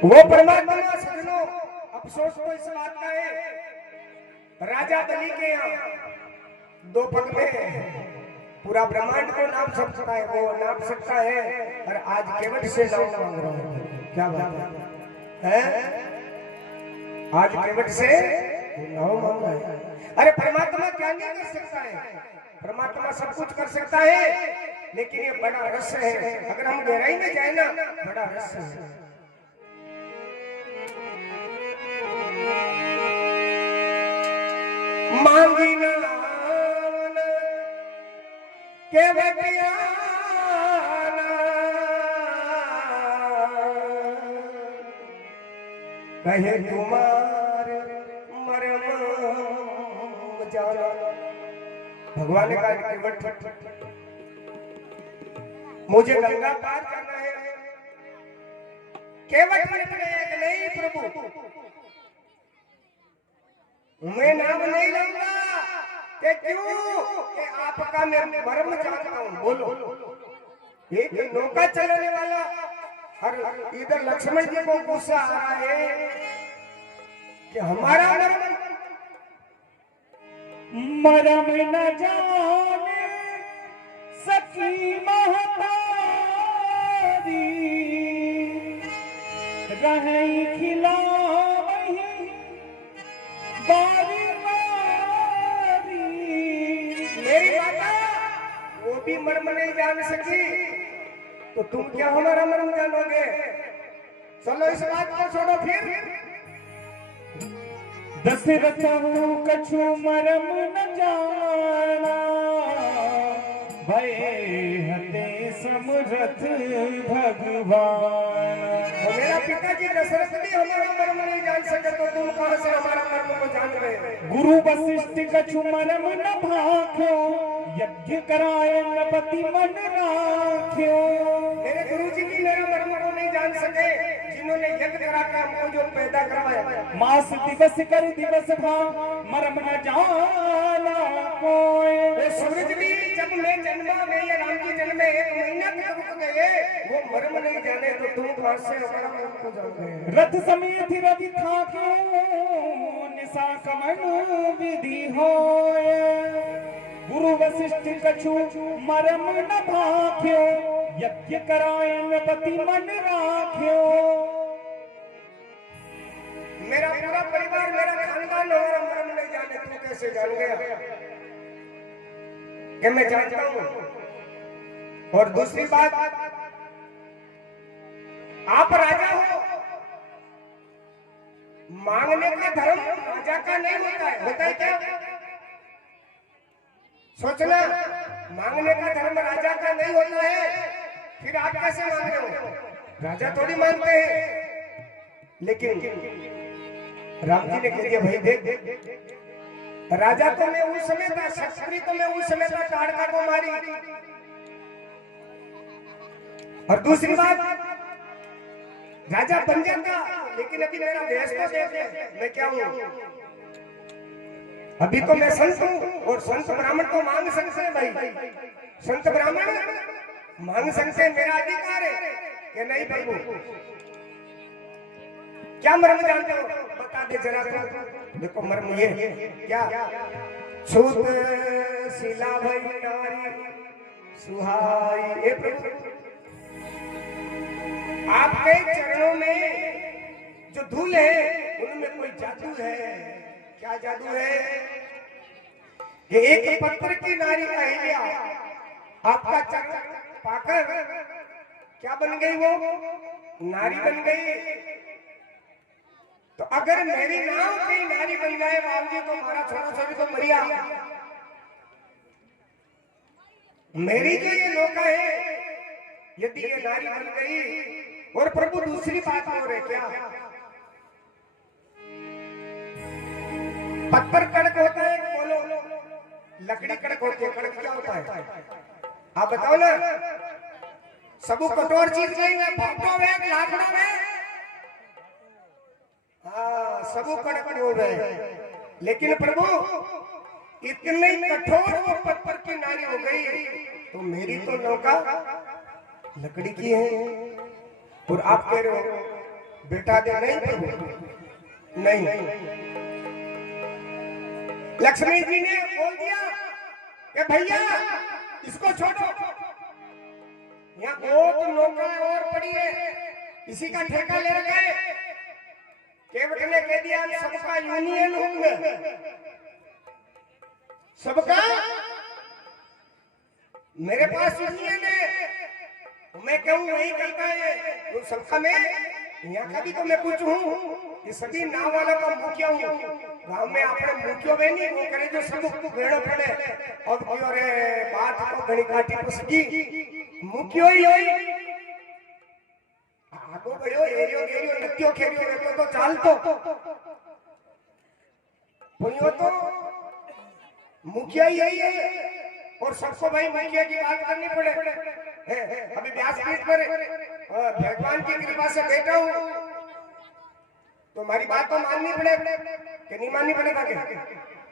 वो परमात्मा सजनों, अफसोस तो इस बात का है, राजा बलि के यहाँ 2 पग में पूरा ब्रह्मांड को नाप सकता है, वो नाप सकता है, और आज केवट से नाम मांग रहा है। क्या बात है? आज केवट से नाम मांग रहा है। अरे परमात्मा क्या नहीं कर सकता है? परमात्मा सब कुछ कर सकता है, लेकिन ये बड़ा रहस्य है। अगर हम गहराई में जाए ना, बड़ा रहस्य है। मांगी नावन केवटिया कहे कुमार मरम जाना। भगवान ने कहा केवट, मुझे गंगा पार करना है। केवट नहीं प्रभु, मैं नाम नहीं लूंगा। कि क्यों? कि आपका मैं मर्म जानता हूं। बोलो, एक नौका चलाने वाला, और इधर लक्ष्मण जी को गुस्सा आ रहा है कि हमारा मरम न जाने सकी महतारी, रही खिला बारी बारी। मेरी माता वो भी मर्म नहीं जान सकी, तो तुम क्या हमारा मर्म जानोगे? चलो इस बात को छोड़ो। फिर दशरथ कछु मरम न जाना, भय हते समरथ भगवान। तो मेरा पिताजी दशरथ भी हमारा मर्म नहीं जान सके, तो तुम कहां से हमारा मर्म को जान रहे? गुरु वशिष्ठ कछु मरम न भाख्यो, यज्ञ कराए नपति मन राख्यो। मेरे गुरुजी भी मेरा मर्म को नहीं जान सके, जिन्होंने यज्ञ करा के हमको जो पैदा करवाया। मास दिवस कर दिवस भाव, मरम न जाना कोई। सूरज भी जब मैं जन्मा, मैं ये राम जी जन्मे 1 महीना तक रुक गए, वो मर्म नहीं जाने, तो तुम कहां से हमारा मर्म को जान रहे? रथ समेत रवि था क्यों, निशा कमन विधि होए। गुरु वशिष्ठ कछु मरम न भाख्यो, यज्ञ कराए नपति मन राख्यो। मेरा पूरा परिवार, मेरा खानदान हमारा मर्म नहीं जाने, तू कैसे जान गया? कि मैं जानता हूं। और दूसरी बात, आप राजा हो, मांगने का धर्म राजा का नहीं होता है। होता है क्या? सोचना, मांगने का धर्म राजा का नहीं होता है। फिर आप कैसे मांग रहे हो? राजा थोड़ी मांगते हैं। लेकिन राम जी ने कह दिया, भाई देख, राजा तो मैं उस समय था, शस्त्री तो मैं उस समय था, ताड़का को मारी। और दूसरी बात, राजा बन जाता, लेकिन अभी मेरा वेश तो देख, मैं क्या हूं? अभी तो मैं संत हूं, और संत ब्राह्मण तो मांग सकते हैं भाई। संत ब्राह्मण मांग सकते हैं, मेरा अधिकार है कि नहीं प्रभु? क्या मर्म जानते हो? बता दे जरा। देखो मर्म ये क्या? छूत शिला भई नारी सुहाई। ए प्रभु, आपके चरणों में जो धूल है, उनमें कोई जादू है। क्या जादू है? कि एक पत्थर की नारी अहिल्या आपका चरण पाकर क्या बन गई? वो नारी बन गई। तो अगर मेरी नाव की नारी बन जाए बाबूजी, तो हमारा छोरा छोरी तो मरिया। मेरी जो ये नौका है, यदि ये नारी बन गई। और प्रभु दूसरी बात और है क्या? पत्थर कड़क होता है, बोलो। लकड़ी कड़क होती है, कड़क क्या होता है? आप बताओ ना। सबू कठोर चीज चाहिए, भागो में लाकड़ों में, हाँ सबू कड़क हो गए। लेकिन प्रभु इतने कठोर वो पत्थर की नारी हो गई, तो मेरी तो नौका लकड़ी की है। और आप कह रहे हो बेटा दे नहीं प्रभु, नहीं। लक्ष्मी जी ने बोल दिया कि भैया इसको छोड़ो, यहाँ बहुत नौकरें और पड़ी है, इसी का ठेका ले रखा है। केवट ने कह दिया सबका यूनियन होंगे, सबका मेरे पास यूनियन है, मैं कहूँ वही करता है। तो सबका मैं यहाँ का भी तो मैं कुछ हूँ, ये सभी नाव वालों का मुखिया हूँ। गांव में आपने मुखियो बहनी वो करे जो सब भेड़ो पड़े, अब क्यों रे बात को घड़ी काटी पुसकी मुखियो ही होई। आगो बढ़ियो एरियो गेरियो नृत्यो खेरियो रहतो तो चालतो, पुनियो तो मुखिया ही यही है। और सबको भाई मुखिया की बात करनी पड़े। अभी व्यासपीठ पर भगवान की कृपा से बैठा हूँ, तो हमारी बात तो माननी पड़े कि नहीं माननी पड़ेगा?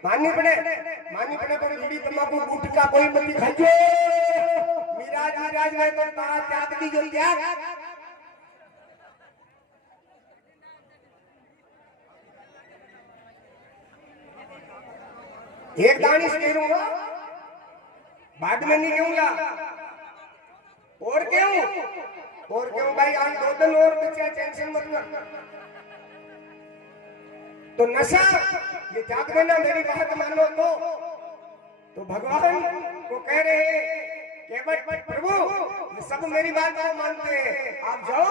माननी पड़े, माननी पड़े। तो बीड़ी तंबाकू गुटखा कोई मत खाइयो, मिराज मिराज में तो तारा त्याग दी जो त्याग। एक दानी से कहूंगा, बाद में नहीं कहूंगा। और क्यों भाई, आज 2 दिन और बच्चे, टेंशन मत कर। तो नशा ये त्याग देना, मेरी बात मानो तो भगवान को कह रहे हैं केवट प्रभु ये सब मेरी बात को मानते हैं, आप जाओ,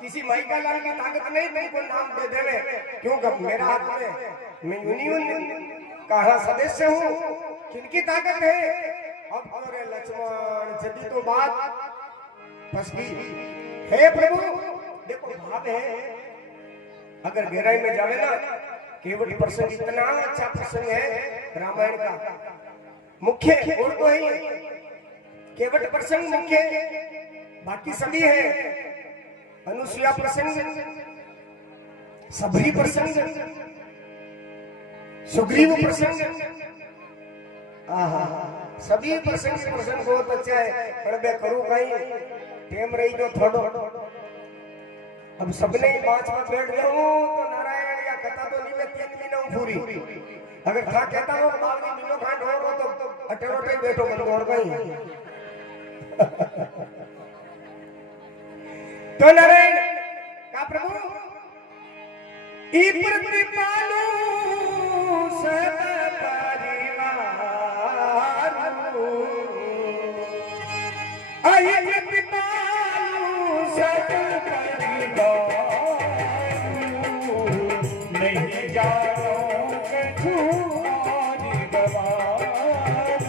किसी माई का लाल की ताकत नहीं को नाम दे देवे, क्योंकि मेरा हाथ में मैं यूनियन का सदस्य हूँ, किनकी ताकत है? अब अरे लक्ष्मण जदी तो बात फंस गई है प्रभु। देखो भाव है, अगर गहराई में जावे ना, केवट प्रसंग इतना अच्छा प्रसंग है रामायण का, मुख्य और तो ही केवट प्रसंग मुख्य, बाकी सभी है। अनुसुया प्रसंग, सबरी प्रसंग, सुग्रीव प्रसंग, सभी प्रसंग बहुत अच्छा है। पर मैं करूं कहीं टेम रही जो थोड़ो, अब सबने 5 में बैठ जाऊं तो नारायण या कथा तो नहीं, मैं 3 महीना पूरी। अगर था कहता हो बावली मिलो खांड हो तो अटेरोटे बैठो बंद और कहीं। तो नारायण का प्रभु ई प्रतिपालू सब परिवार, आई प्रतिपालू सब नहीं जानो कछु आदि गवारू।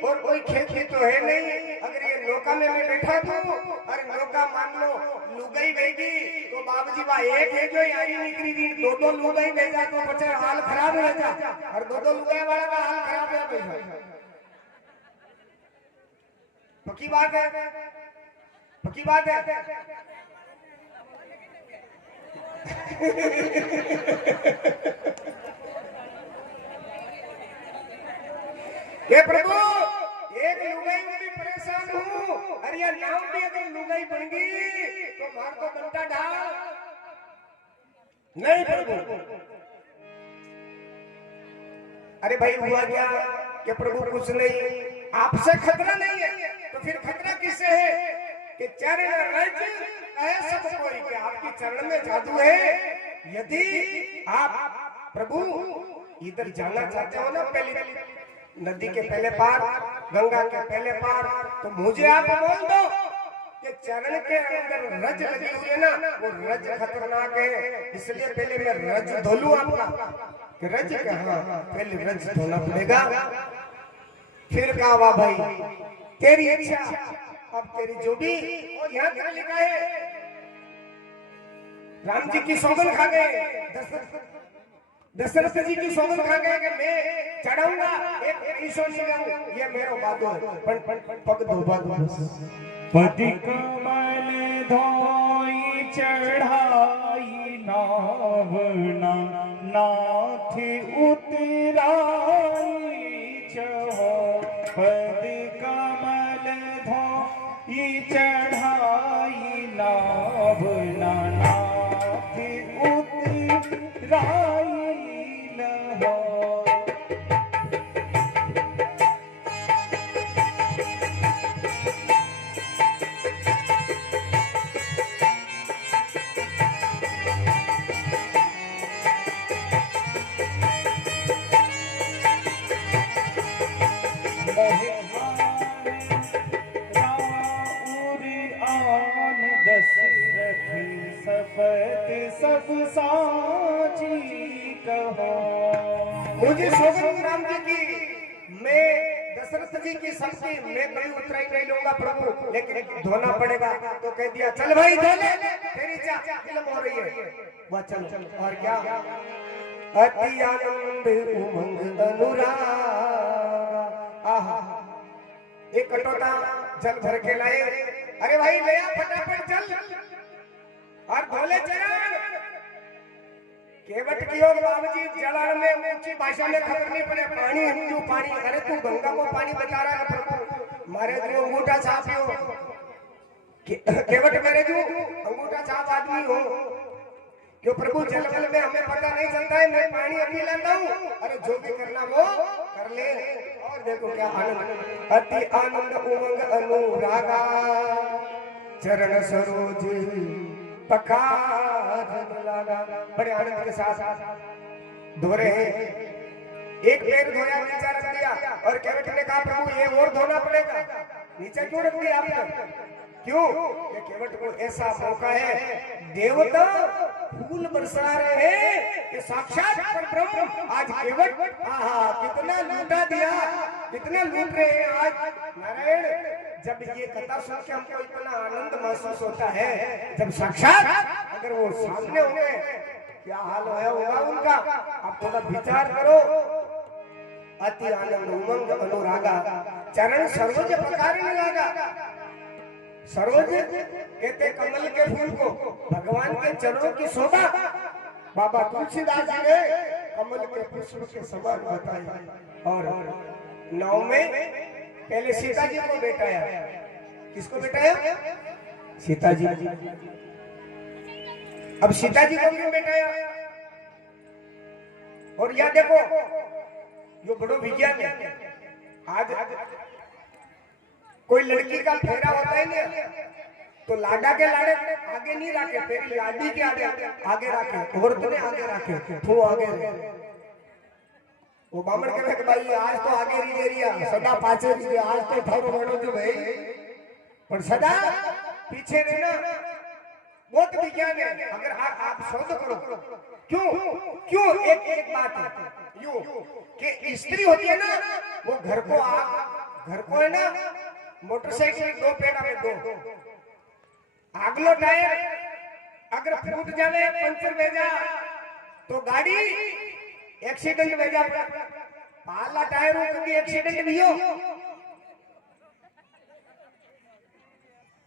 और कोई खेती तो है नहीं। अगर ये नौका में मैं बैठा था, अरे नौका मान लो लुगाई गई तो बाबूजी बा एक है जो यारी निकली थी, 2 लुगाई गई जा तो बच्चे हाल खराब हो जा, और 2 लुगाई वाला का हाल खराब हो बैठा। पक्की बात है, पक्की बात है। ये प्रभु एक लुगाई में भी परेशान हूँ, अरे यार नाम भी अगर लुगाई बन गई तो मार को डंडा डाल। नहीं प्रभु, अरे भाई हुआ क्या कि प्रभु कुछ नहीं, आपसे खतरा नहीं है तो फिर खतरा किससे है कि चरण रज है सब कोई, कि आपकी चरण में जादू है। यदि आप प्रभु इधर जाना चाहते हो ना, पहले नदी के पहले पार, गंगा के पहले पार। तो मुझे आप बोल दो कि चरण के अंदर रज लगी हुई है ना, वो रज खतरनाक है। इसलिए पहले मैं रज धोलूं आपका कि रज कहाँ, पहले रज धोना पड़ेगा। फिर कहा वाह भाई तेरी इच्छा, अब तेरी जो भी। और यहाँ क्या लिखा है, राम जी की सौगंध खा गए, दशरथ जी की सौगंध खा गए कि मैं चढ़ाऊंगा एक ईशो नहीं, ये मेरा बात है। पग धोबा पति कमल धोई चढ़ाई नावना, नाथ उतराई चहो। पद कमल धोई चढ़ाई नावना, नाथ उतराई लहो। सब साची कहो। मुझे सौगंध राम जी की, मैं दशरथ जी की सबकी मैं कभी उतराई नहीं लूंगा प्रभु, लेकिन धोना पड़ेगा। तो कह दिया चल भाई धो ले, तेरी विलंब हो रही है। वह चल, और क्या, अति आनंद उमंग अनुराग। आहा, एक कटोरा जल भर के लाए। अरे भाई ले आ फटाफट चल और धोले चरण। केवट की योग बाबूजी जलाल में ऊंची भाषा में खबर नहीं पड़े, पानी क्यों पानी। अरे तू गंगा को पानी बता रहा है प्रभु, मारे जो अंगूठा छापियो। केवट मेरे जो अंगूठा छाप आदमी हो, क्यों प्रभु जलबल में हमें पता नहीं चलता है, मैं पानी अभी लाता हूँ। अरे जो भी करना वो कर ले। और देखो क्या आनंद, अति आनंद उमंग अनुरागा, चरण सरोज पखार लगा। बड़े आनंद के साथ धो रहे हैं। एक पैर धोया, नीचा रख दिया, और केवट ने कहा प्रभु ये और धोना पड़ेगा। नीचे क्यों रख दिया आपने? क्यों? ये केवट को ऐसा मौका है, देवता फूल बरसा रहे हैं कि साक्षात परब्रह्म आज केवट। आहा, कितना लूटा दिया, कितने लूट रहे हैं आज नारायण। जब ये कथा सुन के हमको इतना आनंद महसूस होता है, जब साक्षात अगर वो सामने होंगे क्या हाल होगा उनका, आप थोड़ा विचार करो। अति आनंद उमंग अनुरागा, चरण सरोज पकाने लगा। सरोज कहते कमल के फूल को, भगवान के चरणों की शोभा। बाबा तुलसीदास जी ने कमल के पुष्प के समान बताया। और नाव में पहले सीता जी को बैठाया। किसको बैठाया? सीता जी। अब सीता जी को क्यों बैठाया? और यह देखो, ये बड़ो विज्ञान है। आज कोई लड़की का फेरा होता है ना, तो लाडा के लाड़े आगे नहीं रखे, तेरी लाडी के आगे रखे, औरत ने आगे रखे, तो आगे रहे। वो बामण कहे कि भाई आज तो आगे रही एरिया, सदा पाछे रही, आज तो थारो बड़ो जो भाई, पर सदा पीछे रहना बहुत विज्ञान है। अगर आप शोध करो क्यों एक बात है यूं कि स्त्री होती है ना, वो घर को है ना, मोटरसाइकिल दो पेड़ा में दो, आगलो टायर अगर फूट जावे, पंचर भेजा तो गाड़ी एक्सीडेंट भेजा, पाला टायर कभी एक्सीडेंट भी हो।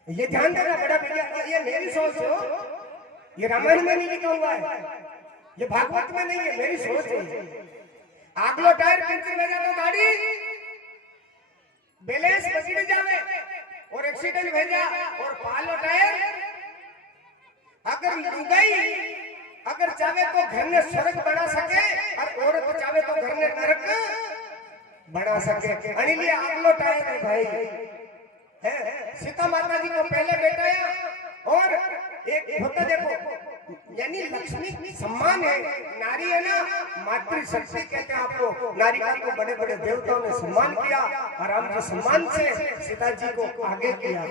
ये ध्यान देना बड़ा भैया, ये मेरी सोच हो, ये रामायण में नहीं लिखा हुआ है, ये भागवत में नहीं है, मेरी सोच है। आगलो टायर पंचर भेजा तो गाड़ी बैलेंस बिगड़ जावे और एक्सीडेंट भेजा, और पालो टायर अगर लुगाई अगर चाहे तो घर ने स्वर्ग बना सके, और औरत चाहे तो घर ने नरक बना सके। अनिल आगलो टायर है भाई, है सीता माता जी को पहले बैठाया। और एक होता देखो यानी लक्ष्मी सम्मान है, नारी है ना, मातृशक्ति कहते हैं आपको। नारी को बड़े बड़े देवताओं ने सम्मान किया और राम जी सम्मान से सीता जी को आगे किया।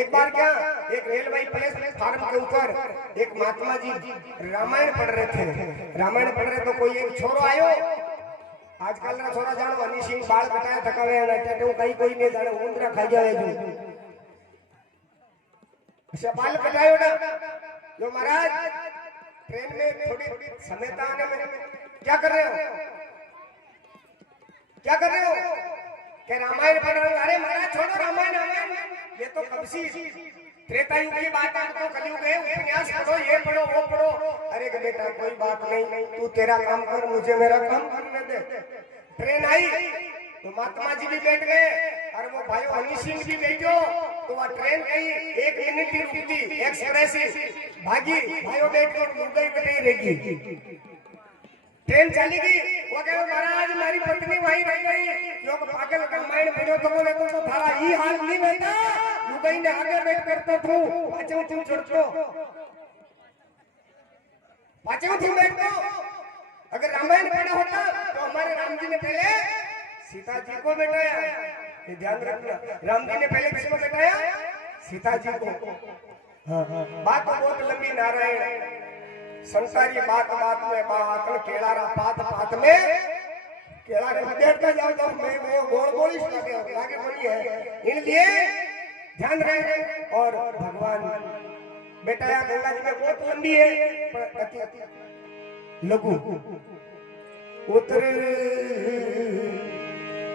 एक बार क्या, एक रेलवे प्लेटफार्म के ऊपर एक महात्मा जी रामायण पढ़ रहे थे। रामायण पढ़ रहे तो कोई एक छोरो आयो। आजकल ना छोरा जानो हनी सिंह बाल कटाया थकावे ना टेटू कहीं कोई नहीं जाने उंदरा खाई जावे जो अच्छा बाल कटायो ना जो महाराज ट्रेन में थोड़ी समयता आने में क्या कर रहे हो, क्या कर रहे हो? क्या रामायण पढ़ रहे हो? अरे महाराज छोड़ो रामायण, रामायण ये तो कब सी त्रेता युग की बात है, तो कलयुग है, उपन्यास पढ़ो, ये पढ़ो वो पढ़ो। अरे बेटा कोई बात नहीं, तू तेरा काम कर, मुझे मेरा काम करने दे। ट्रेन आई तो महात्मा जी भी बैठ गए और वो भाई हनी सिंह भी बैठो। तो वह ट्रेन कहीं 1 मिनट ही रुकती, एक्सप्रेस भागी, भाइयों बैठ कर मुंबई बैठे रहेगी। ट्रेन चली गई, वो कहे महाराज हमारी पत्नी वहीं रह गई, जो पागल रामायण पढ़ो तो बोले तो थारा ही हाल नहीं बेटा, मुंबई ने आगे बैठ करते थे पाछे तुम छोड़ो, पाछे तुम बैठो। अगर रामायण पढ़ा होता तो हमारे राम जी ने पहले सीता जी को बैठाया, ये ध्यान रखना, राम जी ने पहले किसको बैठाया? सीता जी को। हाँ बात तो बहुत लंबी, नारायण संसारी बात बात में बात केलारा पात पात में केला बैठता जाओ तो मैं वो गोल गोल ही आगे बढ़ी है, इसलिए ध्यान रहे। और भगवान बेटाया गंगा जी में बहुत लंबी है पर अति लघु उतर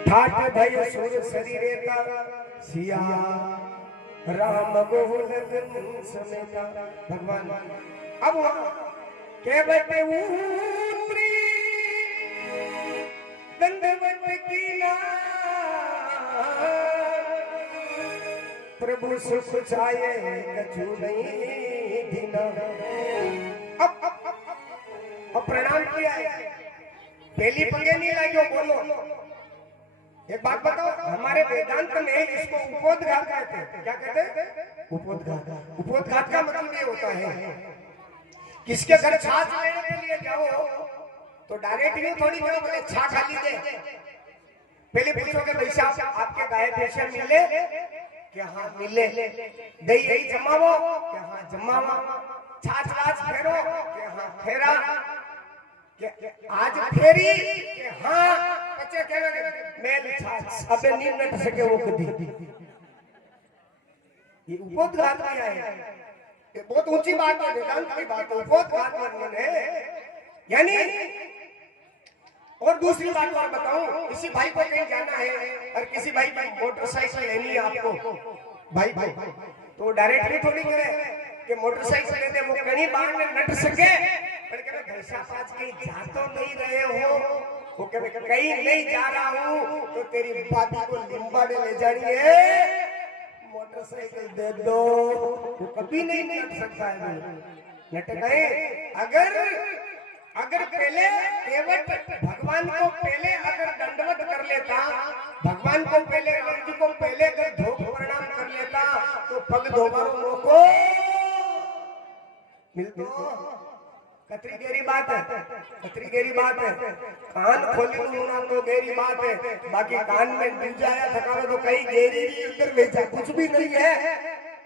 ठाट भय सुर शरीरे का सिया राम गोहुल समेता। भगवान अब कहते उतरी दंडवत कीना प्रभु सुख छाये कछु नहीं दीना। अब प्रणाम किया है, पहली पंगे नहीं लगे बोलो। एक बात बताओ, हमारे वेदांत में इसको उपोद्घात कहते हैं। क्या कहते हैं? उपोद्घात। उपोद्घात का मतलब ये होता है किसके घर छाछ लेने के लिए जाओ तो डायरेक्ट यूं थोड़ी जाओ बोले छा खा लीजिए, पहले पूछोगे भाई साहब आपके गाय भैंसे मिले क्या? हाँ मिले। दही यही जमावो क्या? हाँ जमावा। छाछ लाछ फेरो क्या? हाँ फेरा। आज फेरी क्या? हाँ बच्चे कह मेल छाछ अबे नींद न सके वो कभी। ये उपोद्घात किया है, ये बहुत ऊंची बात है, वेदांत की बात है, उपोद्घात वर्णन है। यानी और दूसरी बात और बताऊं, किसी भाई को कहीं जाना है और किसी भाई की मोटरसाइकिल लेनी है आपको, भाई तो डायरेक्टली थोड़ी करे कि मोटरसाइकिल ले दे, वो कहीं बाहर में नट सके पर कहे भाई साहब आज कहीं जा तो नहीं रहे हो, वो कहे कहीं नहीं जा रहा हूँ तो तेरी भाभी को लिम्बाड़े ले जानी है, मोटरसाइकिल दे दो। वो कभी नहीं नट सकता है नट गए। अगर पहले केवट भगवान को पहले अगर दंडवत कर लेता, भगवान को पहले राम जी को पहले अगर धोख प्रणाम कर लेता तो पग धोबारो मोको मिलतो। कतरी गहरी बात है, कतरी गहरी बात है। कान खोली होना तो गहरी बात है, बाकी कान में डूब जाया थकावे तो कहीं गहरी उधर बेचा कुछ भी नहीं है।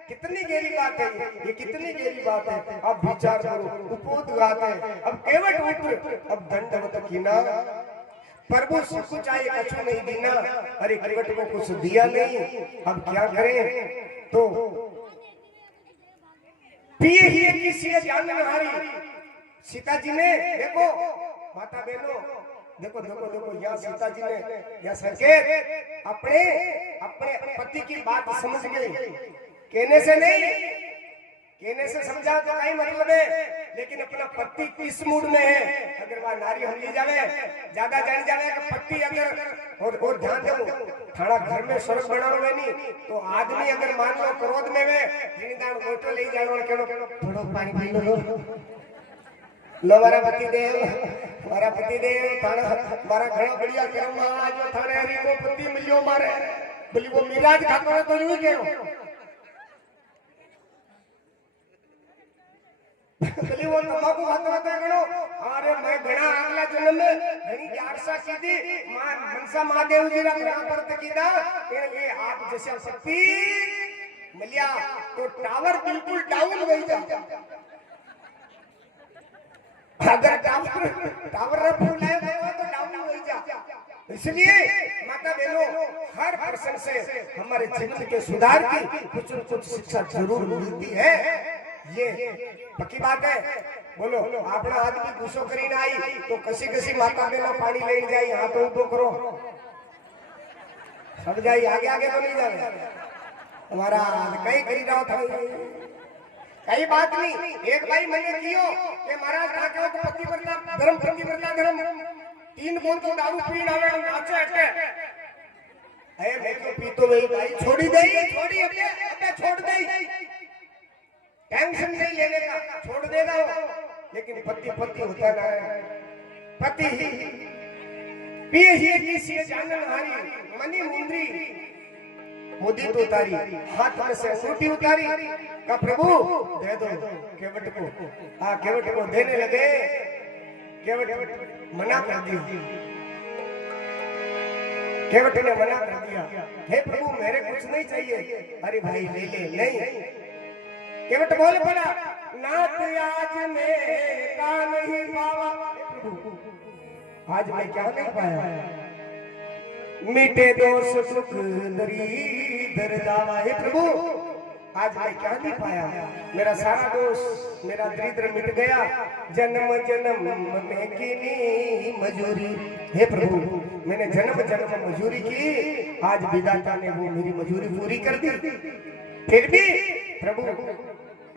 कितनी गहरी बात है ये कितनी गहरी बात है। अब विचार करो, उपोद्घात है। अब केवट उतर, अब दंडवत कीना प्रभु सुख चाहिए कछु नहीं दीना। अरे केवट को कुछ दिया नहीं, अब क्या करें? तो पिए ही किसी ने जान न हारी। सीता जी ने देखो माता बहनों देखो देखो देखो यहाँ सीता जी ने यह संकेत अपने अपने पति की बात समझ गई, कहने से नहीं, कहने से समझा तो कहीं मतलब है, लेकिन अपना पति किस मूड में है अगर वह नारी हम ली जावे ज्यादा जान जावे कि पति अगर और ध्यान दो थाना घर में स्वर्ग बनानो नहीं तो आदमी अगर मान लो क्रोध में वे जिंदान मोटो ले जानो केनो थोड़ो पानी पी लो मारा पति देव थाना मारा घणो बढ़िया कर्म आज थाने हरी को पति मिलियो मारे बोली वो मिराज खातो तो यूं केनो પેલી वो तंबाकू खातो હતો ઘણો अरे मैं घणा આગલા જન્મ में ઘણી આશા કીધી માં મનસા મહાદેવ जी रा ग्रह पर कीधा ये आप जैसे शक्ति मिलिया तो टावर बिल्कुल डाउन गई जा अगर टावर रफ लाए तो डाउन हो जा इसलिए माता बहनों हर पर्सन से हमारे जीवन के सुधार की कुछ न कुछ शिक्षा जरूर मिलती है ये पक्की बात है बोलो आपना आदमी गुस्सो करीने आई तो कसी कसी माता बहनों पानी लेने जाई हाथ ऊपर करो सब जाई आगे आगे तो नहीं जावे हमारा कहीं करी रहो था कई बात नहीं एक भाई मैंने कियो कि महाराज ठाकुर को पतिव्रता धर्म 3 बोल तो दारू पीन आवे नाचे हटे ए मैं तो पीतो वही भाई छोड़ी अबे छोड़ दे टेंशन नहीं लेने का छोड़ देगा वो लेकिन पति होता ना पति पिए ही किसी जानन हारी मनी मुंद्री मोदी तो उतारी हाथ में से अंगूठी उतारी का प्रभु दे दो केवट को केवट को देने लगे केवट मना कर दी केवट ने मना कर दिया हे प्रभु मेरे कुछ नहीं चाहिए अरे भाई ले ले नहीं केवट बोल पड़ा नाथ आज मैं का नहीं पावा आज मैं क्या नहीं पाया मीठे दोष सुख दरिद्र दावा हे प्रभु आज मैं क्या नहीं पाया मेरा सारा दोष मेरा दरिद्र मिट गया जन्म में कीनी मजूरी हे प्रभु मैंने जन्म मजूरी की आज विधाता ने वो मेरी मजूरी पूरी कर दी फिर भी प्रभु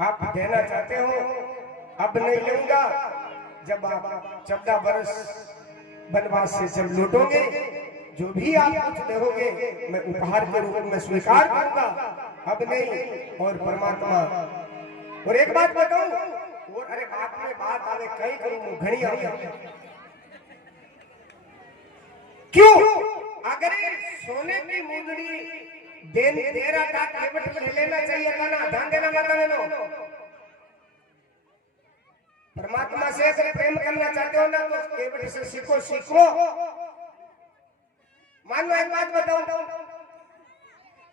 आप देना चाहते हो अब नहीं लूंगा जब आप 14 वर्ष वनवास से जब लौटोगे जो भी आप कुछ दोगे मैं उपहार के रूप में स्वीकार करूंगा अब नहीं और परमात्मा और एक बात बताऊं और अरे बात में बात आवे कई करूं घणी आवे क्यों अगर सोने की मुंदड़ी दे रहा था केवट को लेना चाहिए था ना ध्यान देना माता बहनों परमात्मा से अगर प्रेम करना चाहते हो ना तो केवट से सीखो मान लो एक बात बताऊं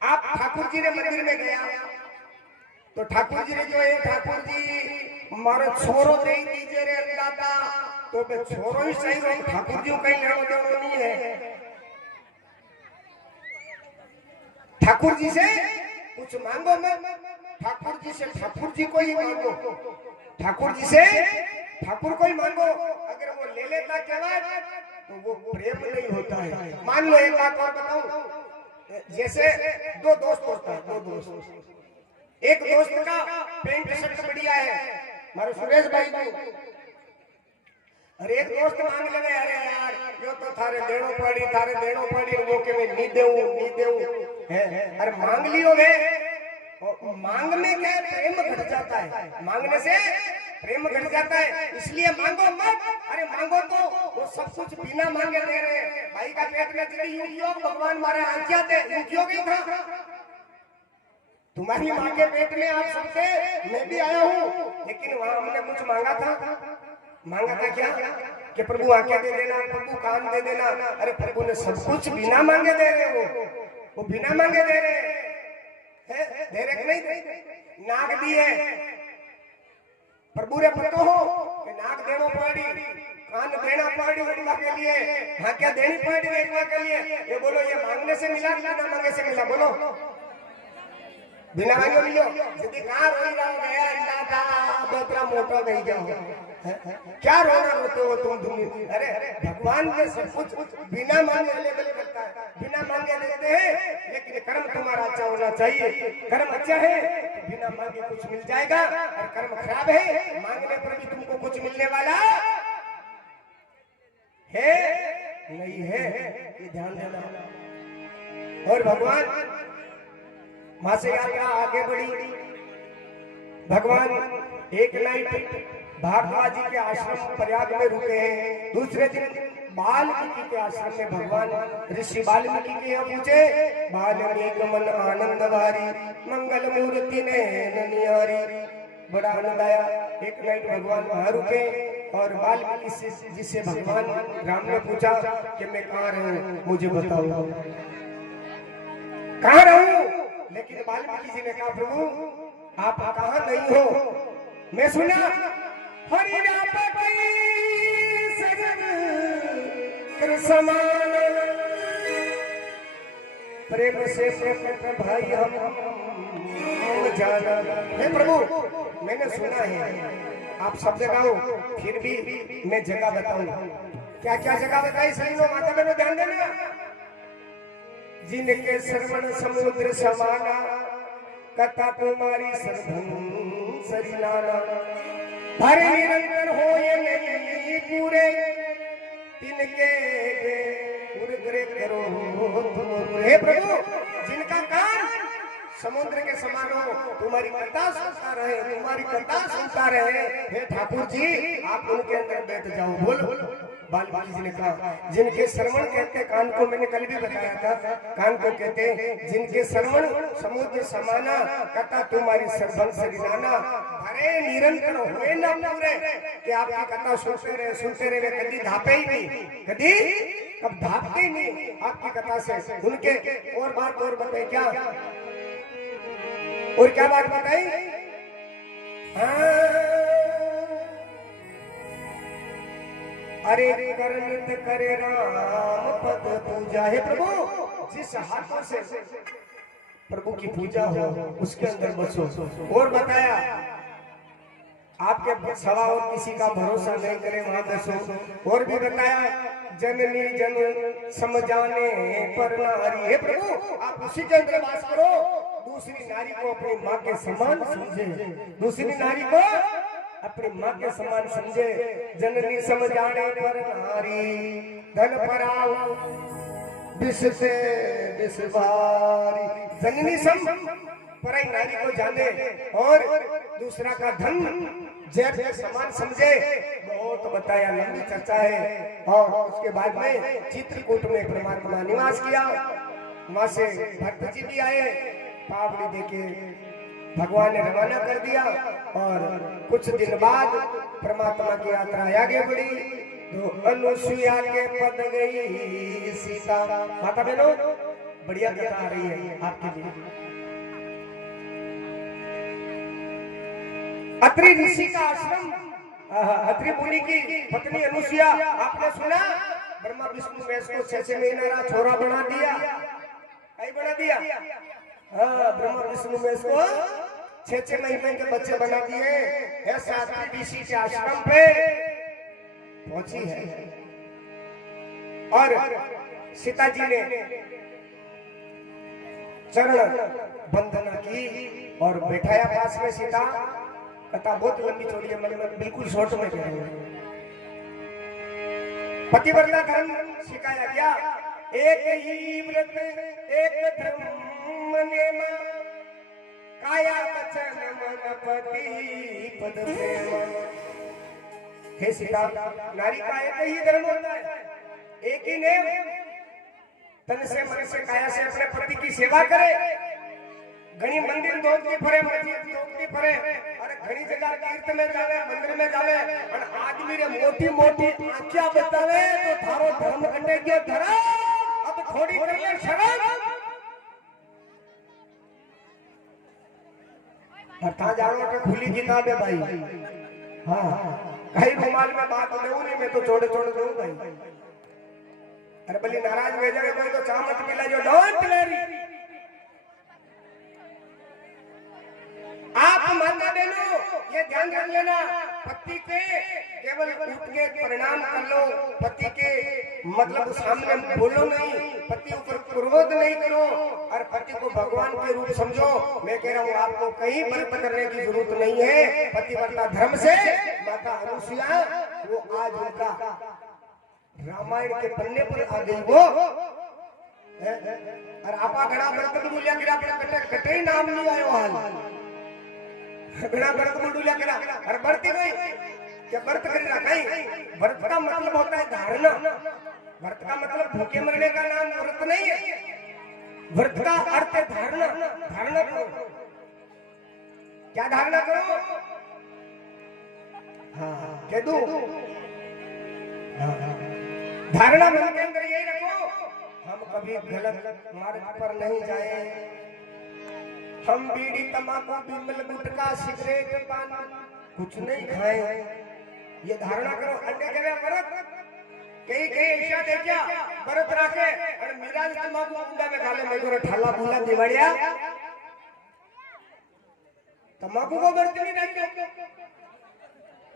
आप ठाकुर जी ने मंदिर में गया तो ठाकुर जी ने जो है ठाकुर जी मारो छोरो दे दीजिए रे दादा तो मैं छोरो ही सही हूं ठाकुर जी को कहीं लेना देना नहीं है ठाकुर जी से कुछ मांगो मत ठाकुर जी से ठाकुर जी को ही मांगो ठाकुर जी से ठाकुर को ही मांगो अगर वो ले लेता केवल तो वो प्रेम नहीं होता है मान लो एक बात और बताऊं जैसे दो दोस्त होता है एक दोस्त का पेंट शर्ट बढ़िया है हमारे सुरेश भाई अरे एक दोस्त मांग लगे अरे यार यो तो थारे देनो पड़ी वो के मैं नहीं देऊं अरे मांग लियो वे मांग में क्या प्रेम घट जाता है मांगने से प्रेम घट जाता है इसलिए मांगो मत अरे मांगो तो वो सब कुछ बिना मांगे दे रहे भाई का पेट में तेरी यूं भगवान मारे आज्ञा दे यूं क्यों था तुम्हारी मां के पेट में आप सबसे मैं भी आया हूँ लेकिन वहां हमने कुछ मांगा था क्या कि प्रभु आज्ञा दे देना प्रभु काम दे देना अरे प्रभु ने सब कुछ बिना मांगे दे रहे वो बिना मांगे दे रहे दे रहे नहीं नाग दिए प्रभु रे पतो हो कि नाग देनो पड़ी कान देना पड़ी उठवा के लिए हाँ क्या देनी पड़ी उठवा के लिए ये बोलो ये मांगने से मिला कि बिना मांगे से मिला बोलो बिना मांगे मिलो यदि कहाँ रोई रहा गया दादा बेटा मोटा गई जाओ क्या रोना रोते हो तुम अरे भगवान ने सब कुछ बिना मांगे अवेलेबल करता है बिना मांगे देते हैं लेकिन कर्म तुम्हारा अच्छा होना चाहिए कर्म अच्छा है तो बिना मांगे कुछ मिल जाएगा और कर्म खराब है मांगने पर भी तुमको कुछ मिलने वाला है नहीं है ये ध्यान देना और भगवान वहां से यात्रा आगे बढ़ी भगवान एक नाइट भारद्वाज जी के आश्रम प्रयाग में रुके हैं दूसरे दिन वाल्मीकि के आश्रम में भगवान ऋषि वाल्मीकि के यहाँ पूछे वाल्मीकि मन आनंद वारी मंगल मूर्ति ने निहारी बड़ा आनंद आया। एक नाइट भगवान वहां रुके और वाल्मीकि से जिससे भगवान राम ने पूछा कि मैं कहाँ रहूं, मुझे बताओ कहाँ रहूं। लेकिन वाल्मीकि जी ने कहा प्रभु आप कहाँ नहीं हो, मैं सुना हरि नाम की सजन कर समान प्रेम से भाई हम जाना। हे प्रभु मैंने सुना है आप सब जगह हो, फिर भी मैं जगह बताऊं। क्या क्या जगह बताई सही लो माता बहनों ध्यान देना। जिनके श्रवण समुद्र समाना कथा तुम्हारी सरधन सरिनाना भरे निरंतर हो ये नहीं पूरे तिनके उर्ग्रे करो तुम। हे प्रभु जिनका कान समुद्र के समान हो, तुम्हारी कथा सुनता रहे, तुम्हारी कथा सुनता रहे, हे ठाकुर जी आप उनके अंदर बैठ जाओ। बोल वाल्मीकि जी ने कहा जिनके श्रवण कहते कान को, मैंने कल भी बताया था कान को कहते हैं जिनके श्रवण समुद्र समाना कथा तुम्हारी सरभंग सरिनाना भरे निरंतर हुए ना पूरे कि आपकी कथा सुनते रहे कभी धापे ही नहीं, कभी कब धापते ही नहीं आपकी कथा से। उनके और बात और बताए क्या, और क्या बात बताई, अरे करनित करे राम पद पूजा। हे प्रभु जिस हाथों से प्रभु की पूजा हो उसके अंदर बसो। और बताया आपके सवा और किसी का भरोसा नहीं करे वहां बसो। और भी बताया जननी जन समझाने पर नारी। हे प्रभु आप उसी के अंदर वास करो, दूसरी नारी को अपनी माँ के समान समझे, दूसरी नारी को अपनी माँ के समान समझे। जननी समझाने पर नारी धन पराव विष से विषभारी। जननी सम पराई नारी को जाने और दूसरा का धन जैब के समान समझे। बहुत बताया, लंबी चर्चा है। और उसके बाद में चित्रकूट में परमात्मा निवास किया, वहां से भक्त जी भी आए, पावड़ी देके भगवान ने रवाना कर दिया। और कुछ दिन बाद परमात्मा की यात्रा आगे बढ़ी तो अनुसुईया के पद गई सीता। माता बहनों बढ़िया कथा आ रही है आपके लिए। अत्रि ऋषि का आश्रम, अत्रि मुनि की पत्नी अनुसुईया, आपने सुना ब्रह्मा विष्णु महेश को 6 महीने का छोरा बना दिया, कहीं बना दिया। हाँ ब्रह्मा विष्णु महेश को 6 महीने के बच्चे बना दिए। ऐसा अत्रि ऋषि के आश्रम पे पहुंची है। और सीता जी ने चरण वंदना की और बैठाया पास में। सीता कथा बहुत लंबी चौड़ी है, मैंने बिल्कुल शॉर्ट में कह रही हूं। पतिव्रता धर्म सिखाया गया, एक ही व्रत एक धर्म नेम काया वचन मन पति पद प्रेम। हे सीता नारी का एक ही धर्म होता है, एक ही नेम, तन से मन से काया से अपने पति की सेवा करे। घनी मंदिर दोगती फरे, मस्जिद दोगती फरे, अरे घनी जगह तीर्थ में जावे, मंदिर में जावे, और आदमी रे मोटी मोटी आंखियां बतावे तो थारो धर्म कटे गयो धर्म। अब थोड़ी कर ले शर्म। और ता जानो तो खुली किताब है भाई। हाँ कहीं रुमाल में बात लेऊ नहीं, मैं तो छोड़ छोड़ दूं भाई। अरे भली नाराज हो जाए कोई तो चाह मत पिला जो डोंट वेरी। आप माता बहनों ये ध्यान रख लेना, पति के केवल उठ के प्रणाम कर लो, पति के मतलब सामने बोलो नहीं, पति ऊपर क्रोध नहीं करो, और पति को भगवान के रूप समझो। मैं कह रहा हूँ आपको कहीं व्रत करने की जरूरत नहीं है। पतिव्रता धर्म से माता अनुसुईया वो आज उनका रामायण के पन्ने पर आ गई वो। और आपा घड़ा व्रत मूल्य गिरा कटे नाम नहीं आयो हाल घड़ा व्रत मूल्य गिरा और बढ़ती नहीं क्या व्रत करना कहीं। व्रत का मतलब होता है धारणा, व्रत का मतलब भूखे मरने का नाम व्रत नहीं है। व्रत का अर्थ है धारणा। धारणा करो, क्या धारणा करो हाँ कह दूं? हाँ धारणा मन के अंदर यही रखो, हम कभी गलत मार्ग पर नहीं जाए, हम बीड़ी तंबाकू बिमल गुटखा सिगरेट पान कुछ नहीं खाए, ये धारणा करो। अन्य जगह व्रत कई ऐसा देखा व्रत रखे और मीरा तंबाकू कुंडा में खाले मैं को ठाला भूला दिवाड़िया तंबाकू को व्रत नहीं रखे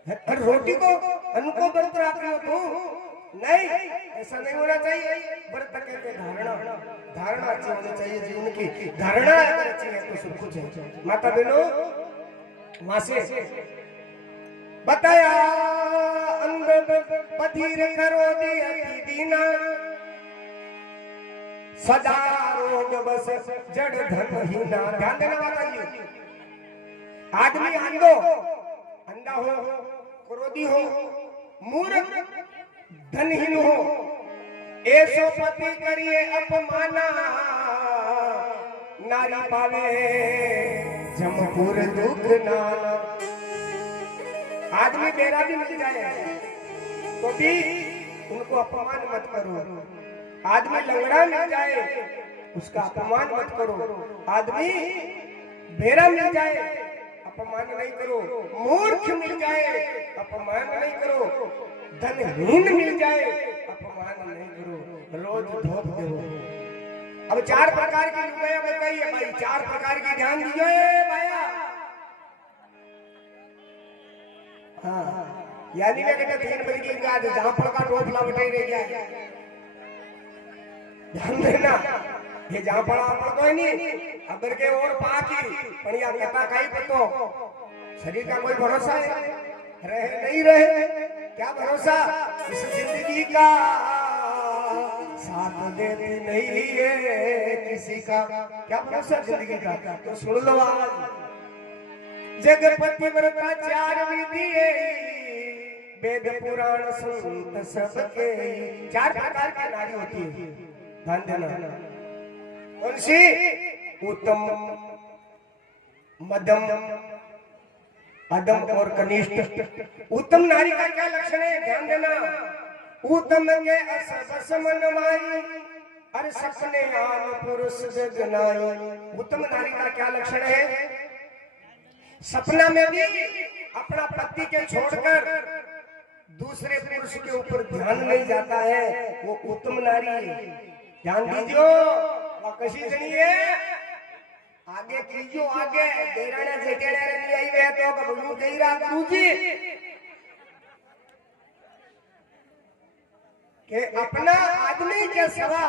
और रोटी को अन्न को व्रत रख रहे हो तू, नहीं ऐसा नहीं होना चाहिए। व्रत कहते धारणा अच्छी होनी चाहिए जीवन की, धारणा अगर अच्छी है तो सब कुछ है। माता बहनों वहां से बताया अंग पधीर करो दी दीना सदा रोग बस जड़ धन हीना। ध्यान देना माता जी, आदमी अंधा हो, क्रोधी हो, मूर्ख धनहीन हो, ऐसो पति करिए अपमाना, नारी पावे जमपुर दुख नाना। आदमी बेरा भी मिल जाए तो भी उनको अपमान मत करो, आदमी लंगड़ा मिल जाए उसका अपमान मत करो, आदमी बेरा मिल जाए अपमान नहीं करो, मूर्ख मिल जाए अपमान नहीं करो, धनहीन मिल जाए अपमान नहीं करो, रोज धोख दो। अब 4 प्रकार की लुगाइयां बताइए भाई, 4 प्रकार की ध्यान दीजिए भाया। हाँ यानी मैं कहता 3 बजे की आज जहां पर का टोपला बटाई रह गया, ध्यान देना ये जहां पर आप कोई नहीं अगर के और पाकी पण या कहता काई पतो शरीर का कोई भरोसा है, रहे नहीं रहे क्या भरोसा, इस जिंदगी का साथ देती नहीं है किसी का, क्या भरोसा जिंदगी का। तो सुन लो आज जगपति व्रता 4 विधि वेद पुराण संत सबके 4 प्रकार की नारी होती है, ध्यान देना। कौन सी? उत्तम, मध्यम, अदम और कनिष्ठ। उत्तम नारी का क्या लक्षण है, ध्यान देना। उत्तम के असबस मनमाई अरे सपने आन पुरुष जगनाई। उत्तम नारी का क्या लक्षण है? सपना में भी अपना पति के छोड़कर दूसरे पुरुष के ऊपर ध्यान नहीं जाता है, वो उत्तम नारी है। ध्यान दीजियो कशी जनी है, आगे कीजियो आगे देराना जेठेड़ा रे आई वे तो बबलू कही रहा गुरुजी के अपना आदमी के सिवा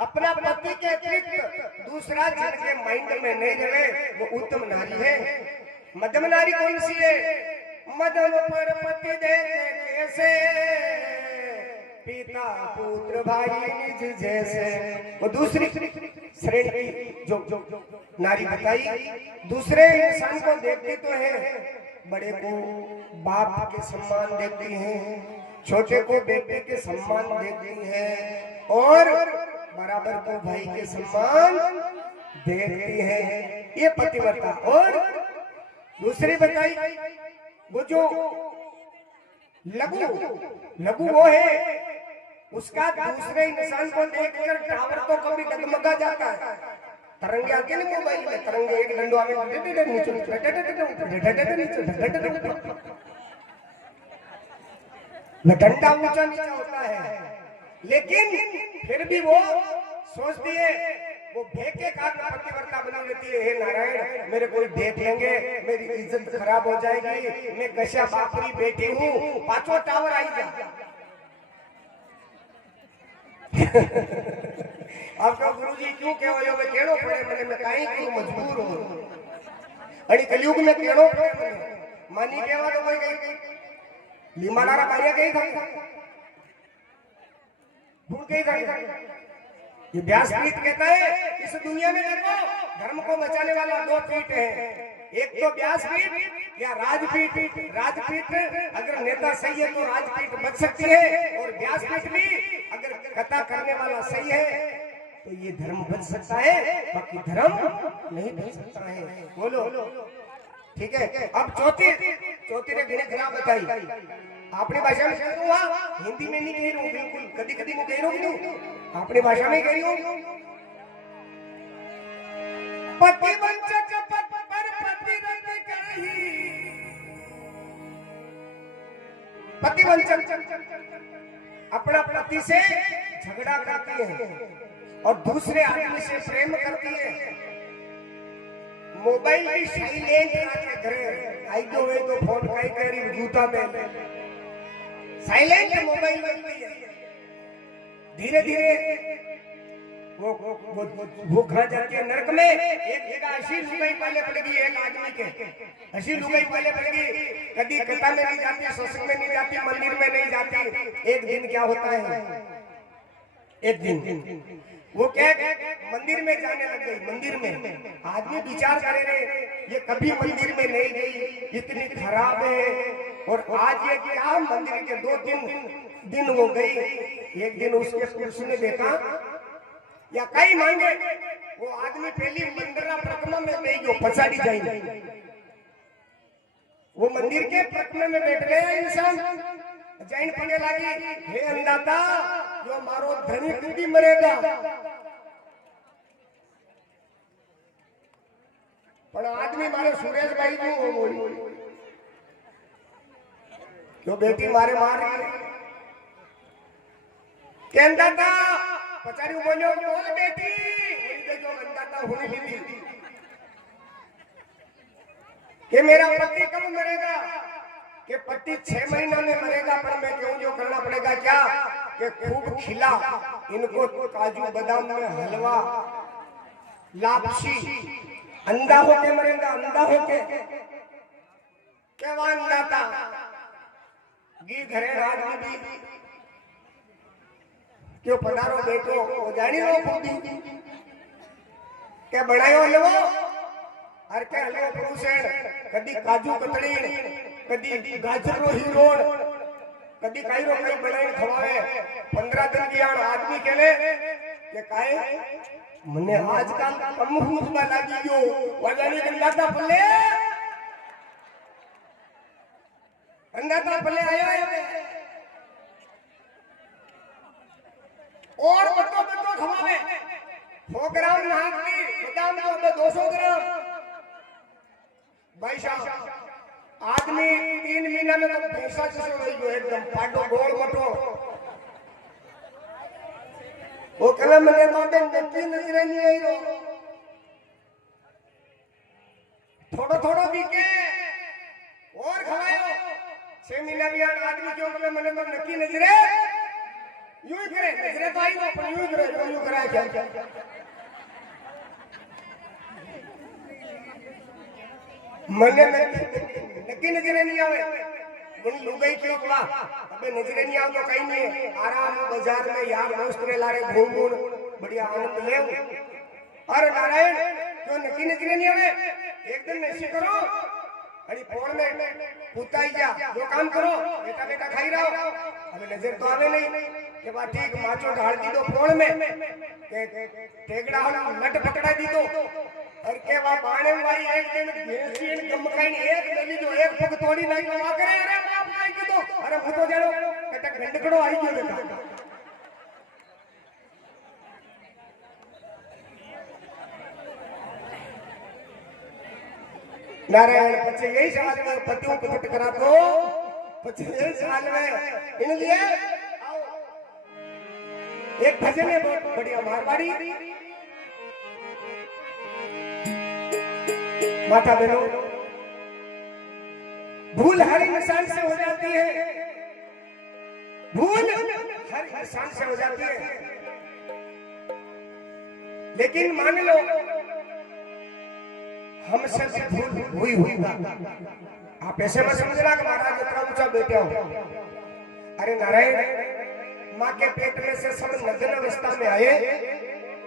अपना पति के अतिरिक्त दूसरा जिनके माइंड में नहीं रहे वो उत्तम नारी है। मध्यम नारी कौन सी है? मध्यम पर पति देखे कैसे पिता पुत्र भाई निज जैसे, वो दूसरी श्रेणी की जो नारी बताई। दूसरे इंसान को देखती तो है, बड़े को बाप के सम्मान देती है, छोटे को बेटे के सम्मान देती है और बराबर को भाई के सम्मान देती है, ये पतिव्रता। और दूसरी बताई वो जो लघु वो है उसका दूसरे इंसान को देखकर टावर तो कभी डगमगा जाता है। तरंगे आके ना मोबाइल में तरंगे एक डंडो आगे डंडा ऊंचा नीचा होता है, लेकिन फिर भी वो सोचती है, वो भेद के कारण पतिव्रता बना लेती है। हे नारायण मेरे कोई देख लेंगे, मेरी इज्जत खराब हो जाएगी, मैं कशा बापरी बेटी हूँ, 5वां टावर आई जा। आपका गुरुजी क्यों कहो यो मैं केड़ो पड़े मने मैं काई क्यों मजबूर हूं अड़ी कलयुग में केड़ो पड़े मने मानी केवा तो कोई कई लीमाड़ा बारिया कई था भूल कई था। ये व्यासपीठ कहता है इस दुनिया में देखो धर्म को बचाने वाला 2 पीठ है, एक तो व्यासपीठ या राजपीठ। राजपीठ अगर नेता सही है तो राजपीठ बच सकती है, और व्यासपीठ भी अगर कथा करने वाला सही है तो ये धर्म बच सकता है, बाकी धर्म नहीं बच सकता है। बोलो ठीक है। अब चौथी चौथी रे घणे खराब बताई अपनी भाषा में कह रहा हूं हिंदी में नहीं कह रहा हूं बिल्कुल कभी कभी मैं कह रहा हूं नहीं अपनी भाषा में कह रही हूं पति वंचक पत पर पति रंग करही पति वंचक अपना पति से झगड़ा करती है और दूसरे आदमी से प्रेम करती है मोबाइल भी साइलेंट रखे घरे आई तो वे तो फोन कई करी जूता में साइलेंट मोबाइल रखती है धीरे धीरे वो खा जाती है नरक में एक जगह 80 लुगाई पहले पड़ेगी एक आदमी के 80 लुगाई पहले पड़ेगी कभी कथा में नहीं जाती सत्संग में नहीं जाती मंदिर में नहीं जाती एक दिन क्या होता है एक दिन वो क्या मंदिर में जाने लग गई मंदिर में आदमी विचार करे रहे ये कभी मंदिर में नहीं गई इतनी खराब है और आज ये क्या मंदिर के 2-3 दिन वो गई एक दिन उसके पुरुष ने देखा या कई मांगे वो आदमी पहली मंदिरा परिक्रमा में नहीं जो पछाड़ी जाएगी वो मंदिर के परिक्रमा में बैठ गया इंसान जैन पड़े लगी हे अंदाता जो मारो धनी कभी मरेगा पर आदमी मारे सुरेश भाई को जो बेटी मारे मार रही है के अंदाता पचारी बोलो बोल बेटी बोली जो अंदाता होने दी कि मेरा पति कब मरेगा कि पति 6 महीना में मरेगा पर मैं क्यों जो करना पड़ेगा क्या कि खूब खिला इनको काजू बादाम में हलवा लापसी अंधा होके मरेगा अंधा होके क्या वहां अंदाता गी घरे रात में भी क्यों पधारो बेटो वो जानी रो खुदी क्या बनायो हलवो हर के हलवो पुरुषेण कदी काजू कतड़ी कदी गाजर रो हीरोण कदी काई रो कई बनाई खवावे 15 दिन की आन आदमी केले के काए मने आजकल कम हुस्मा लागी गयो वजानी अंदाता पल्ले आयो और बतो खवावे 100 ग्राम नागली बादाम तो 200 ग्राम भाई साहब आदमी 3 महीना में तो पैसा जैसे हो गयो एकदम पाटो गोल मटो वो कला मने तो नक्की नजर नहीं आई रो थोड़ा बीके और खवायो 6 महीना भी आदमी क्यों कला मने तो नक्की नजरे यूं ही करे नजरे तो आई पर यूं करे यूं करा क्या मने नक्की नजरे नहीं आवे गुण लुगाई क्यों कला अबे नजरे नहीं आओ तो कहीं नहीं आराम बाजार में यार दोस्त रे लारे घूम बढ़िया आनंद ले अरे नारायण क्यों नक्की नजरे नहीं आवे एक दिन ऐसे करो अरे फोन में पुताई जा जो काम करो बेटा बेटा खाई रहो अबे नजर तो आवे नहीं के बाद ठीक माचो ढाल दी दो फोन में के टेगड़ा हो लट पकड़ा दी दो और के वा बाणे भाई एक दिन भेसी गम काई एक दली जो एक पग तोड़ी नहीं तो आ करे अरे बाप नहीं की दो अरे मैं तो जानो कटा गंडकड़ो आई गयो बेटा नारायण पछे यही साल में पतियों को फट करा दो पछे यही साल में इन लिए एक भजन है बहुत बढ़िया मारवाड़ी माता बहनों भूल हर इंसान से हो जाती है भूल हर इंसान से हो जाती है लेकिन मान लो हमसे भी भूल हुई आप ऐसे मत समझना कि महाराज इतना ऊंचा बैठे हो अरे नारायण माँ के पेट में से सब नग्न अवस्था में आए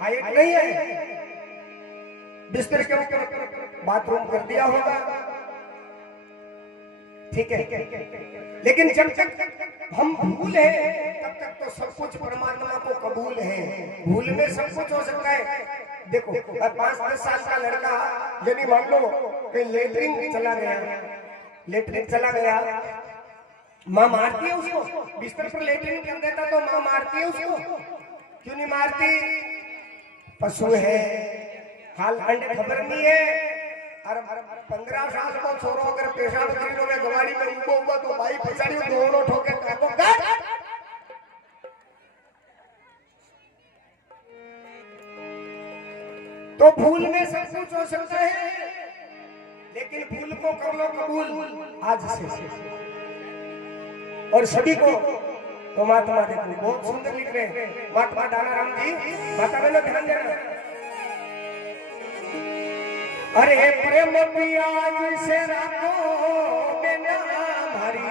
नहीं है बिस्तर के ऊपर बाथरूम कर दिया होगा ठीक है लेकिन जब तक हम भूल है तब तक तो सब कुछ परमात्मा को कबूल है भूल में सब कुछ हो सकता है देखो 5-10 साल का लड़का यदि मान लो कि लेटरिन चला गया लेटरिन चला गया, माँ मारती है उसको, बिस्तर पर लेटरिन कर देता तो माँ मारती है उसको, क्यों नहीं मारती? पशु है, हाल अंडे खबर नहीं है। और 15 साल को छोरो अगर पेशाब करी लो गवारी में उनको हुआ तो भाई पछाड़ी दोनों ठोके काको काट। तो फूल में सब कुछ हो सकता है, लेकिन फूल को कर लो कबूल आज से। और सभी को तो महात्मा देखो बहुत सुंदर लिख रहे हैं महात्मा दानाराम जी। माता बहनों ध्यान देना। अरे प्रेम पियाज से राखो बिना हमारी,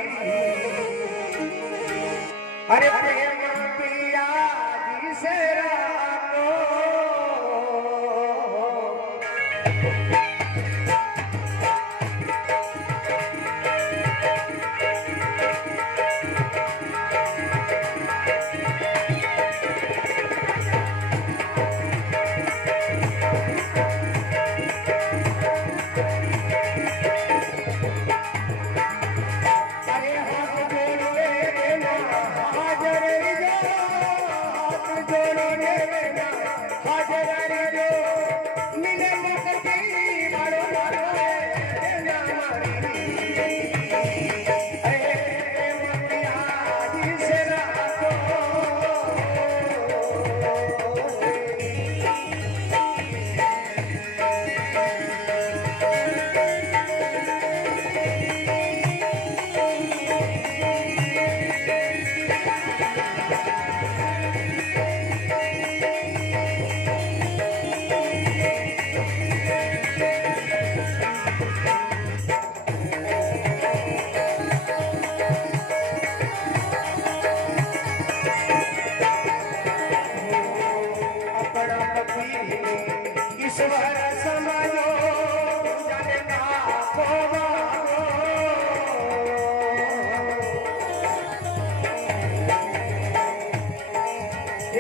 अरे प्रेम पियाज से राखो, ईश्वर समझो जनता को,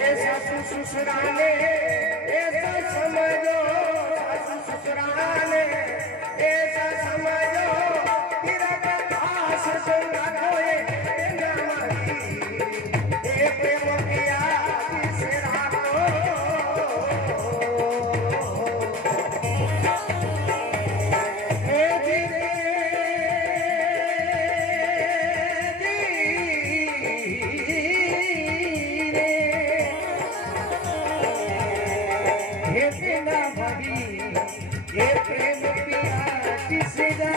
ऐसा ससुराले ऐसा समझो, ससुराले ऐसा समझो, तेरा खास सुना कोई नमरी, ए प्रेम किया जिसे राखो, ये प्रेम पिया किसी को।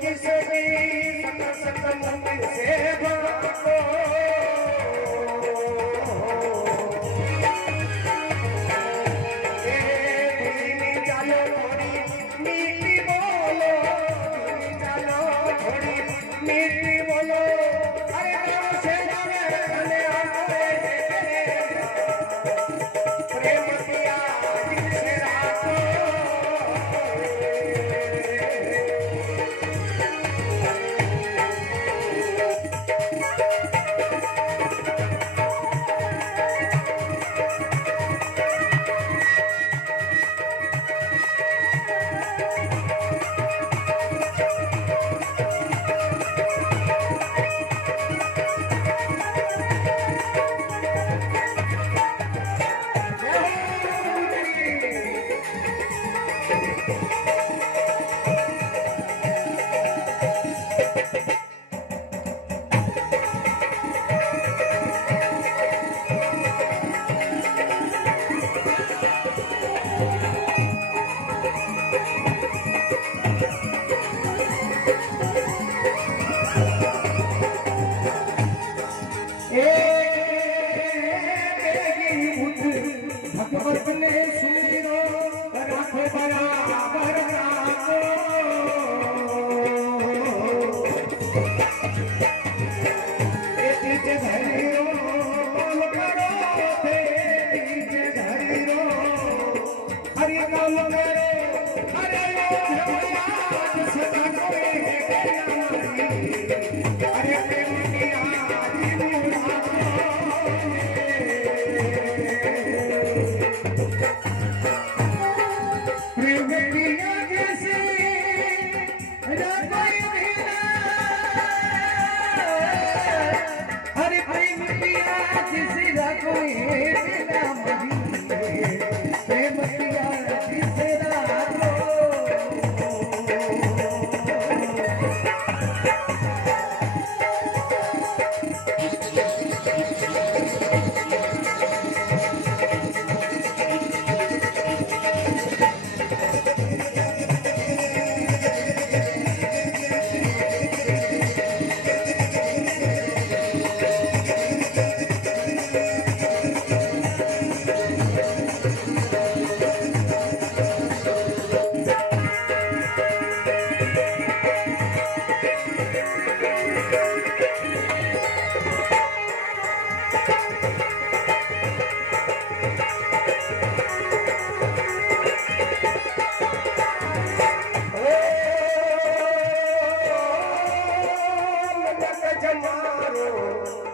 किसे भी मंदिर से भागो, चलो थोड़ी मीठी बोलो, चलो थोड़ी मीठी बोलो, अरे से प्रेम किया जिसे राखो, राखो बराबर राखो ए तीज धरी रो काम करो थे तीज धरी रो हरि काम करो अरे याद सदा कोई अरे प्रेम की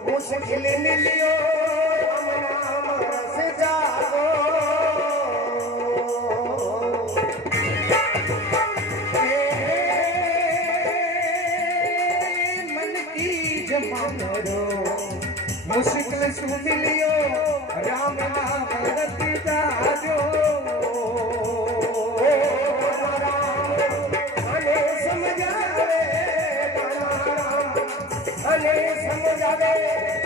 मुश्किल मिलियो से जागो मन की जमानो मुश्किल सु मिलियो राम नाम रति जाजो अने समझावे अने समझावे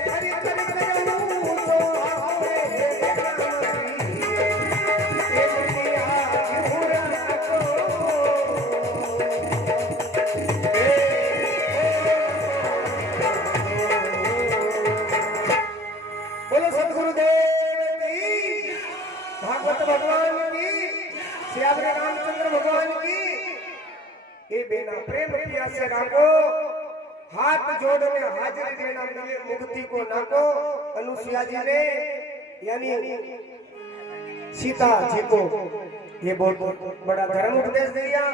हरि कर करूं तो आवे बोलो सदगुरुदेव की, भागवत भगवान की, श्यावरे रामचंद्र भगवान की। ये बेना प्रेम पिया से राखो, हाथ जोड़ने हाजिरी देना मिले मुक्ति को नाको। अनुसुईया जी ने यानी सीता जी को ये बहुत बड़ा धर्म उपदेश दिया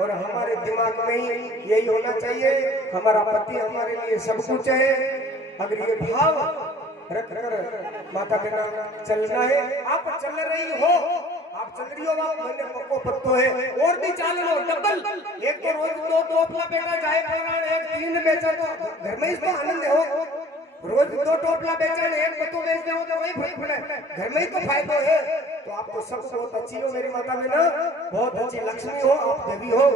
और हमारे दिमाग में ही यही होना चाहिए, हमारा पति हमारे लिए सब कुछ है। अगर ये भाव रख कर माता पिता चलना है, आप चल रही हो, आप चल रही हो, आप मैंने पक्को पत्तो है और भी चाल लो डबल। एक तो रोज दो टोपला बेचा जाए पुराण, एक तीन बेचा तो घर में ही तो आनंद हो। रोज दो टोपला बेचा एक पत्तो बेच दो तो वही फर्क पड़े, घर में ही तो फायदा है। तो आप तो सब बहुत अच्छी हो मेरी माता बहना, बहुत अच्छी लक्ष्मी हो, आप देवी हो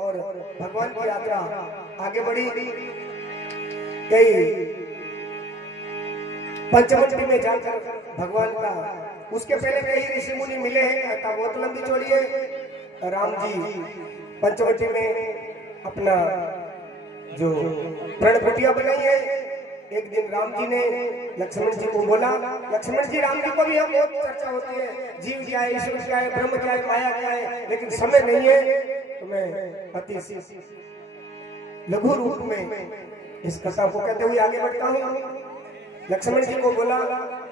और भगवान की यात्रा आगे बढ़ी। कई पंचवटी में जाकर भगवान का, उसके पहले कई ऋषि मुनि मिले हैं, कथा बहुत लंबी चौड़ी है। राम जी पंचवटी में अपना जो प्रण कुटिया बनाई है, एक दिन राम जी ने लक्ष्मण जी को बोला, लक्ष्मण जी राम जी को भी हम बहुत चर्चा होती है, जीव क्या है, ईश्वर क्या है, ब्रह्म क्या है, माया क्या है, लेकिन समय नहीं है तो मैं अति लघु रूप में इस कथा को कहते हुए आगे बढ़ता हूँ। लक्ष्मण जी को बोला,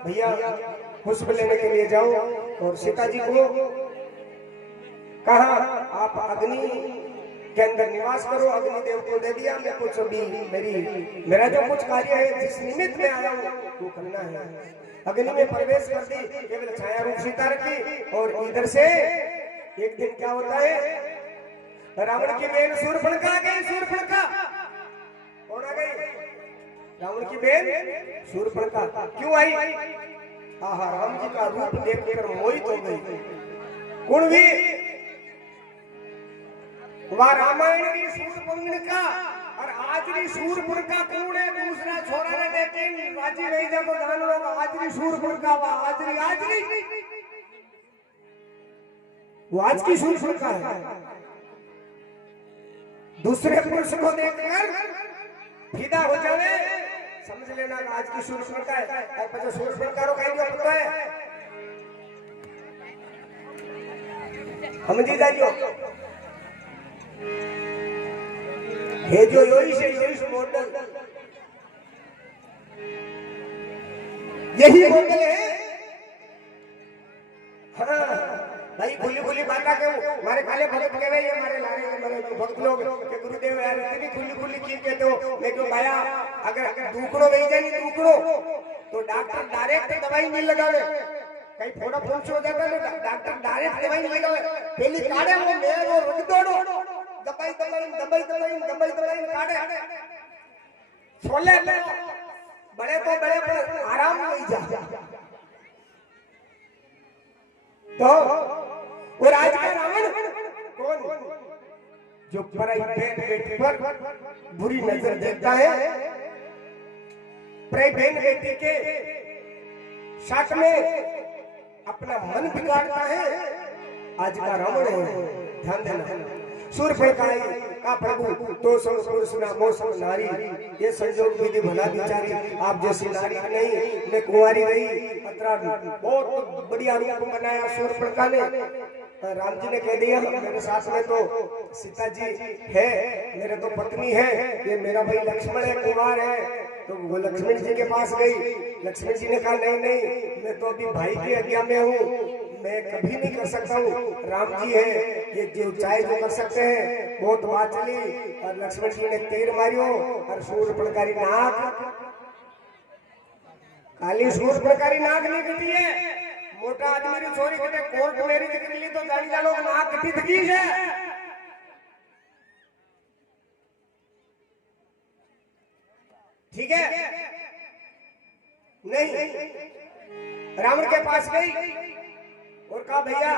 भैया पुष्प लेने के लिए जाओ, और सीता जी को कहा आप अग्नि के अंदर निवास करो। अग्निदेव को दे दिया, मैं कुछ अभी मेरा जो कुछ कार्य है, जिस निमित्त में आया हूँ वो करना है। अग्नि में प्रवेश कर दी, केवल छाया रूप सीता रखी। और इधर से एक दिन क्या होता है, रावण की बहन शूर्पणखा आ गई। शूर्पणखा कौन आ गई? रावण की बहन शूर्पणखा क्यों आई? आहा, राम जी का रूप देखकर मोहित हो गई। कुणवी वह रामायण की शूर्पणखा और आज की शूर्पणखा कौन है? दूसरा छोरा ने, लेकिन बाजी नहीं जब जान लोग आज की शूर्पणखा, वो आज की शूर्पणखा है। दूसरे पुरुष को देखकर फिदा हो जावे, समझ लेना आज की शूर्पणखा है। पता शूर्पणखा रो कहीं पता है समझी जाइयो हे जो योइश मॉडल यही मॉडल है। हाँ भाई खुली खुली बात के मारे काले भगत कह रहे हैं हमारे लारे हमारे भक्त लोग के गुरुदेव यार इतनी खुली खुली चीज कहते हो। लेकिन भाया अगर दुखड़ो वही जाए नहीं दुखड़ो तो डॉक्टर डायरेक्ट दवाई नहीं लगावे। कहीं फोड़ा फोड़ हो जाता है ना डॉक्टर डायरेक्ट दवाई नहीं लगावे। पहली काढ़े वो मेल और रख दौड़ो दबाई काढ़े छोले बड़े तो बड़े पर आराम नहीं जा तो और आज का रावण कौन जो पराई बहन बेटी पर बुरी नजर देखता है, पराई बहन बेटी के साथ में अपना मन बिगाड़ता है। आज का रावण है ध्यान देना। सूर्यफलकाई का प्रभु तो संपूर्ण सुना मौसम नारी ये संजोग विधि भला विचारी। आप जैसी नारी नहीं मैं कुंवारी रही अतरा बहुत बढ़िया रूप बनाया सूर्यफलका ने। राम जी ने कह दिया मेरे साथ में तो सीता जी है मेरे तो पत्नी है ये मेरा भाई लक्ष्मण है कुंवार है। तो वो लक्ष्मण जी के पास गई। लक्ष्मण जी ने कहा नहीं नहीं मैं तो अभी भाई की आज्ञा में हूँ मैं कभी नहीं कर सकता हूँ। राम जी है ये जो चाहे जो कर सकते हैं। बहुत बात चली और लक्ष्मण जी ने तीर मारियो और सूर्यफलकारी नाक काली सूर्यफलकारी नाक नहीं कटी है। मोटा आदमी री छोरी कटे कोर्ट मेरी निकली ली तो जानी जानो नाक कटी थकी है। ठीक है नहीं रावण के पास गई और कहा भैया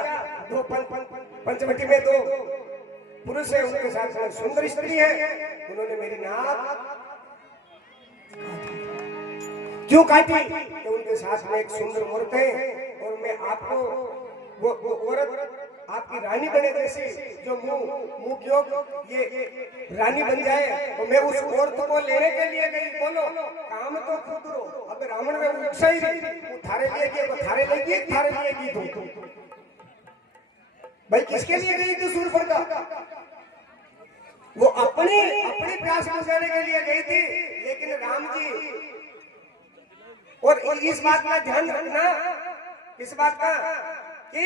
दो पंचवटी में दो पुरुष है उनके साथ सुंदर स्त्री है उन्होंने मेरी नाक क्यों काटी तो उनके साथ में एक सुंदर औरत है और मैं आपको वो औरत आपकी रानी बने जैसी जो मुंह क्यों ये रानी बन जाए तो मैं उस औरत को लेने के लिए गई। बोलो काम तो खुद रो अब रावण में उत्साह ही नहीं थारे लिए की थारे लेगी थारे लिए की तुम भाई किसके लिए गई थी सूर्यफलका वो अपनी प्यास बुझाने के लिए गई थी। लेकिन राम जी और इस बात का ध्यान रखना इस बात का कि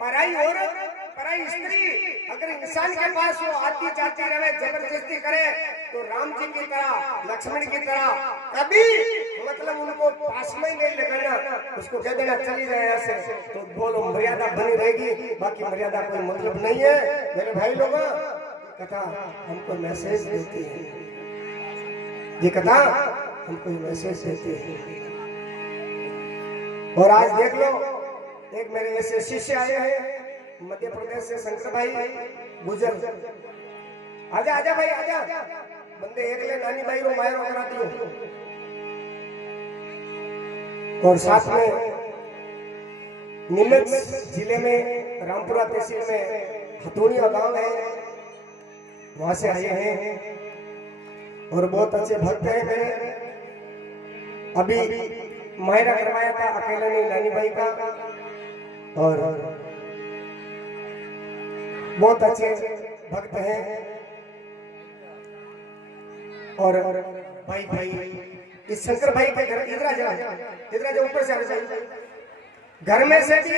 पराई औरत पराई स्त्री अगर इंसान के पास वो आती चाहती रहे जबरदस्ती करे तो राम जी की तरह लक्ष्मण की तरह कभी मतलब उनको पास में ही नहीं लगाना उसको कह देना चली जाए ऐसे तो बोलो मर्यादा बनी रहेगी। बाकी मर्यादा कोई मतलब नहीं है। मेरे भाई लोग कथा हमको मैसेज देती है ये कथा हमको मैसेज देती है। और आज देख लो एक मेरे ऐसे शिष्य आए हैं मध्य प्रदेश से शंकर भाई गुजर आजा आजा भाई आजा बंदे एक ले नानी भाई रो मायरो करा दियो। और साथ में नीमच जिले में रामपुरा तहसील में हथोड़िया गांव है वहां से आए हैं और बहुत अच्छे भक्त हैं मेरे। अभी मायरा करवाया था अकेले नहीं नानी भाई का और बहुत अच्छे भक्त हैं। और भाई भाई इस शंकर भाई के घर इधर जा ऊपर से घर में से भी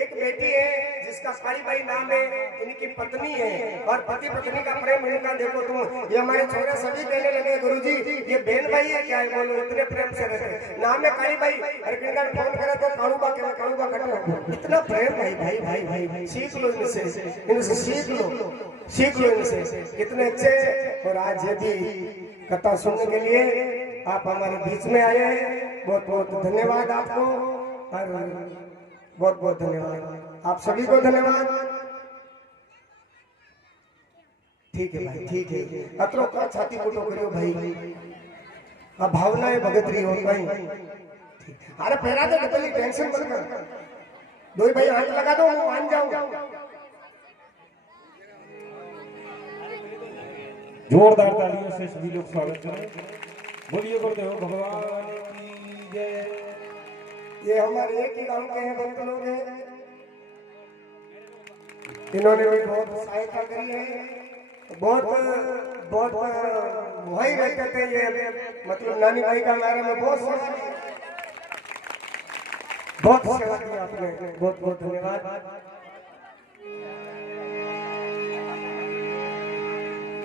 एक बेटी है जिसका काली बाई नाम है इनकी पत्नी है और पति पत्नी का प्रेम इनका देखो तुम। ये हमारे छोरे सभी कहने लगे गुरुजी ये बहन भाई है क्या है बोलो इतने प्रेम से रहते नाम है काली बाई और किनका फोन करे तो कालूबा के कालूबा कटो इतना प्रेम भाई भाई भाई भाई भाई सीख लो इनसे सीख लो इनसे कितने अच्छे। और आज ये भी कथा सुनने के लिए आप हमारे बीच में आए हैं बहुत बहुत धन्यवाद आपको और बहुत बहुत धन्यवाद आप सभी को धन्यवाद। ठीक है भाई ठीक है अतरो का छाती फूटो करियो भाई अब भावनाएं भगत रही हो भाई। अरे पहला तो डबली टेंशन मत कर दो भाई हाथ लगा दो मैं मान जाऊं। जोरदार तालियों से सभी लोग स्वागत करें। बोलिए गुरुदेव भगवान की जय। ये हमारे एक ही गांव के हैं भक्त लोग हैं इन्होंने भी बहुत सहायता करी है। बहुत बहुत वही रहते थे ये, मतलब नानी भाई का मेरा में बहुत सेवा की आपने, बहुत बहुत धन्यवाद।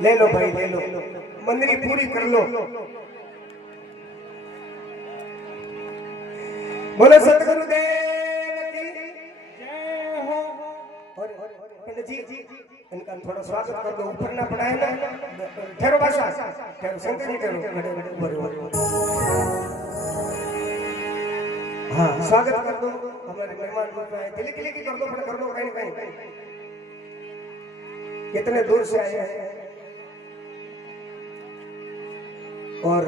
ले लो भाई, ले लो, मंदिरी पूरी कर लो। बोलो सतगुरुदेव की जय हो। और पंडित जी इनका थोड़ा स्वागत कर दो, ऊपर ना पड़ा है ना, ठहरो भाषा, ठहरो शंकर जी, ठहरो, हाँ स्वागत कर दो हमारे मेहमान रूप में। दिल्ली के लिए कर दो, कर दो कहीं कहीं, कितने दूर से आए हैं। और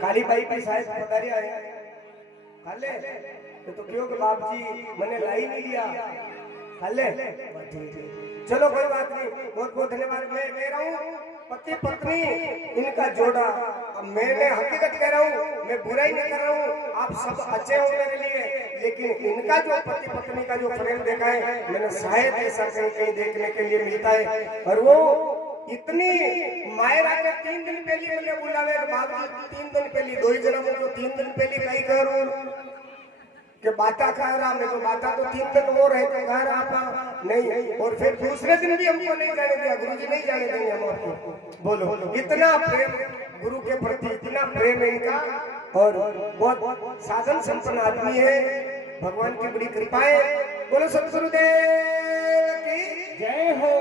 काली बाई की शायद पधारी आए खाले तो क्यों कि बाप जी मैंने लाई नहीं लिया खाले। चलो कोई बात नहीं, बहुत बहुत धन्यवाद। मैं कह रहा हूँ पति पत्नी इनका जोड़ा, अब मैंने हकीकत कह रहा हूँ, मैं बुराई नहीं कर रहा हूँ, आप सब अच्छे हो मेरे लिए, लेकिन इनका जो पति पत्नी का जो प्रेम देखा है मैंने शायद ऐसा कहीं कहीं देखने के लिए मिलता है। और वो इतनी मायरा के 3 दिन पहले मुझे बुलावे बाबा, 3 दिन पहले 2 ही जना मुझे 3 दिन पहले कहीं करूं कि बाता खा रहा, मैं तो बाता तो 3 दिन वो रहे थे घर आप नहीं, और फिर दूसरे दिन भी हमको नहीं जाने दिया, गुरुजी नहीं जाने देंगे हम आपको। बोलो इतना प्रेम गुरु के प्रति, इतना प्रेम है इनका, और बहुत साधन संपन्न आदमी है, भगवान की बड़ी कृपा है। बोलो सतगुरुदेव की जय हो।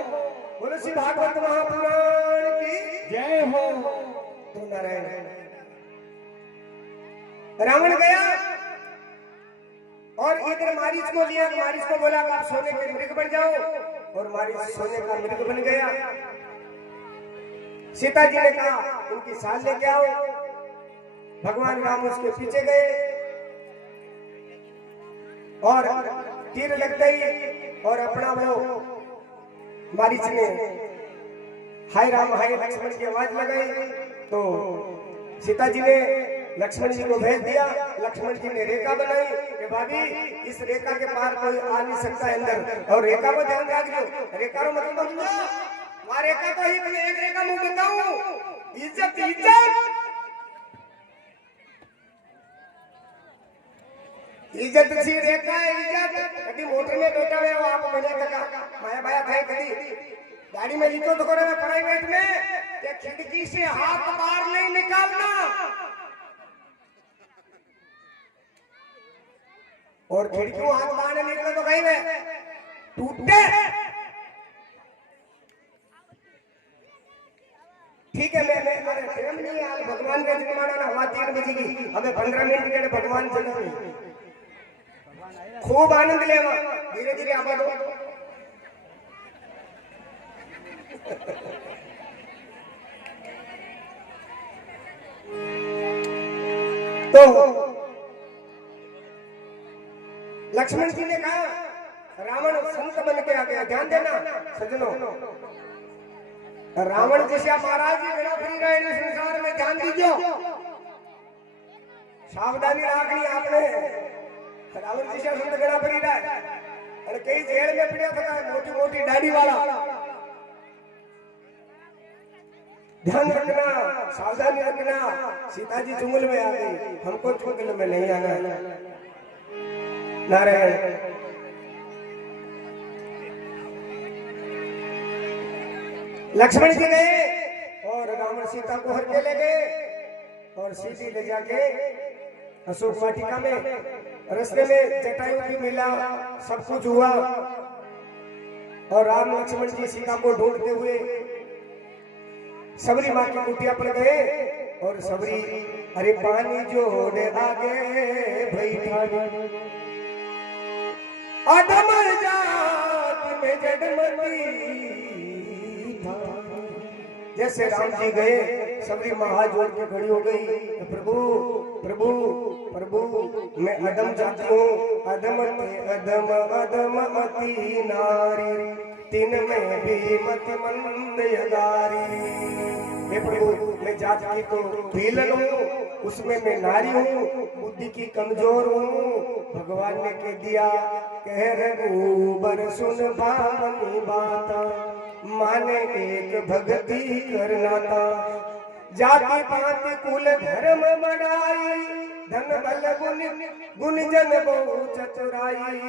बोलो श्री भागवत महापुराण की जय हो। तो नारायण। रावण गया और इधर मारीच को लिया, मारीच को बोला आप सोने के मृग बन जाओ, और मारीच सोने का मृग बन गया। सीता जी ने कहा उनकी साल लेके आओ, भगवान राम उसके पीछे गए और तीर लगते ही और अपना वो मारीच ने हाय राम हाय लक्ष्मण की आवाज लगाई, तो सीता जी ने लक्ष्मण जी को भेज दिया। लक्ष्मण जी ने रेखा बनाई कि भाभी इस रेखा के पार कोई आ नहीं सकता अंदर, और रेखा को ध्यान रखियो, रेखा रो मतलब वहां रेखा तो ही एक रेखा मुंह बताऊं, इज्जत इज्जत इज्जत सी रेखा है, इज्जत कभी मोटर में बैठा हुए आप मजा तक माया बाया खाए, कभी गाड़ी में लिखो तो करे प्राइवेट में कि खिड़की से हाथ बाहर नहीं निकालना, और खिड़की हाथ बाहर निकले तो कहीं में टूटे। ठीक है, मैं अरे प्रेम नहीं आज भगवान का जमाना ना, हवा 3 बजे की, हमें 15 मिनट के लिए भगवान चल खूब आनंद ले, धीरे धीरे आबाद हो। तो लक्ष्मण जी ने कहा रावण संत बन के आ गया, ध्यान देना सज्जनों, रावण जैसा महाराज जी बड़ा फिर रहे संसार में, ध्यान दीजिए, सावधानी रखनी आपने। रावण जैसा संत गड़ा फिर रहा है, और कई जेल में पड़ा था मोटी मोटी दाढ़ी वाला, ध्यान रखना, सावधानी रखना। सीता जी चुंगल में आ गई, हमको चुंगल में नहीं आना। नारायण। लक्ष्मण जी गए और रावण सीता को हर के ले गए और सीधी ले जाके अशोक वाटिका में, रास्ते में जटायु भी मिला, सब कुछ हुआ, और राम लक्ष्मण जी सीता को ढूंढते हुए सबरी माँ की कुटिया पर गए, और सबरी अरे पानी जोड़े आगे भाई अधम जात में जडमती, जैसे राम जी गए सबरी माँ हाथ जोड़ के खड़ी हो गई, प्रभु प्रभु प्रभु मैं अधम जाती हूँ, अधम अधम अधम अति नारी, तीन में भी मत मंद यगारी। हे प्रभु मैं जात की तो भीलन हूँ, उसमें मैं नारी हूँ, बुद्धि की कमजोर हूँ। भगवान ने कह दिया कह रघुबर सुन भावनी बात, माने एक भक्ति करना था। जाति पाति कुल धर्म बढ़ाई, धन बल गुण गुण जन बहु चतुराई।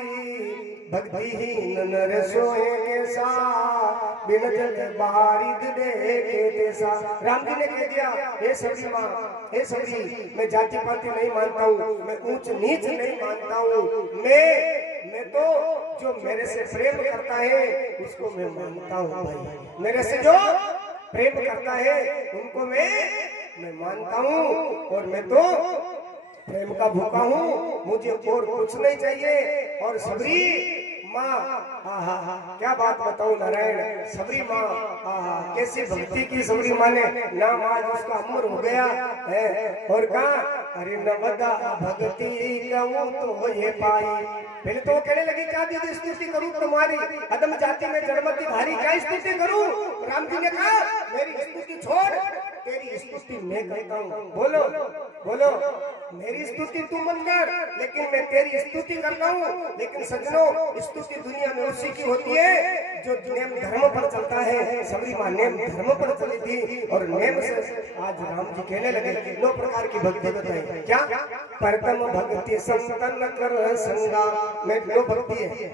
भक्तिहीन नर सोए कैसा, बिन जल बारिद देखे तैसा। राम जी ने कह दिया हे सबरी माँ, हे सबरी मैं जाति पाति नहीं मानता हूँ, मैं ऊंच नीच नहीं मानता हूँ। मैं तो जो मेरे से प्रेम करता है उसको मैं मानता हूँ भाई। मेरे से जो प्रेम करता है उनको मैं मानता हूँ, और मैं तो प्रेम का भूखा हूँ, मुझे और कुछ नहीं चाहिए। और सबरी माँ, क्या बात बताऊं नारायण, सबरी माँ कैसी भक्ति की सबरी माँ ने, नाम आज उसका अमर हो गया है। और कहा अरे नवदा भक्ति कहूँ तो ये पाई। पहले तो वो कहने लगी क्या दीदी स्तुति करूं तुम्हारी, अदम जाति में जड़मती भारी क्या स्तुति करूं। राम जी ने कहा मेरी स्तुति छोड़, तेरी स्तुति मैं करता हूं। बोलो बोलो, मेरी स्तुति तू मत कर, लेकिन मैं तेरी स्तुति करता हूं। लेकिन सज्जनों स्तुति दुनिया में उसी की होती है जो नेम धर्म पर चलता है। सबरी माँ नेम धर्म पर चली थी, और नेम से आज राम जी कहने लगे 9 प्रकार की भक्ति बताई। क्या प्रथम भक्ति संतन कर संगा, में 9 भक्ति है,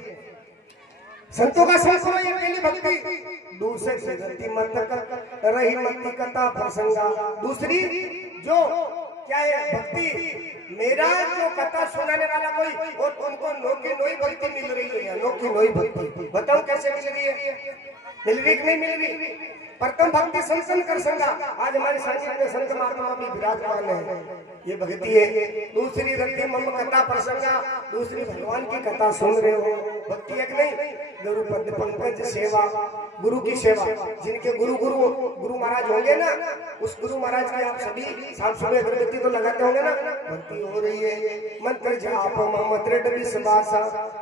संतों का संग करो, ये पहली भक्ति। दूसरी गति मत कर रही मत कथा प्रसंगा, दूसरी जो क्या है भक्ति, मेरा जो कथा सुनाने वाला कोई, और तुमको नोकी नोई भक्ति मिल रही है। नोकी नोई भक्ति बताओ कैसे मिल रही है, मिल रही कि नहीं मिल रही। प्रथम भक्ति संसन कर संगा, आज हमारे संस्कृत में संत महात्मा भी विराजमान है, ये भक्ति है। दूसरी रखी मम कथा प्रसंगा, दूसरी भगवान की कथा सुन रहे हो, भक्ति है कि नहीं। गुरु पद पंकज सेवा, गुरु की सेवा, जिनके गुरु महाराज होंगे ना, उस गुरु महाराज की आप सभी शाम सुबह अगरबत्ती तो लगाते होंगे ना, भक्ति हो रही है। मंत्र जाप मम दृढ़ विश्वास,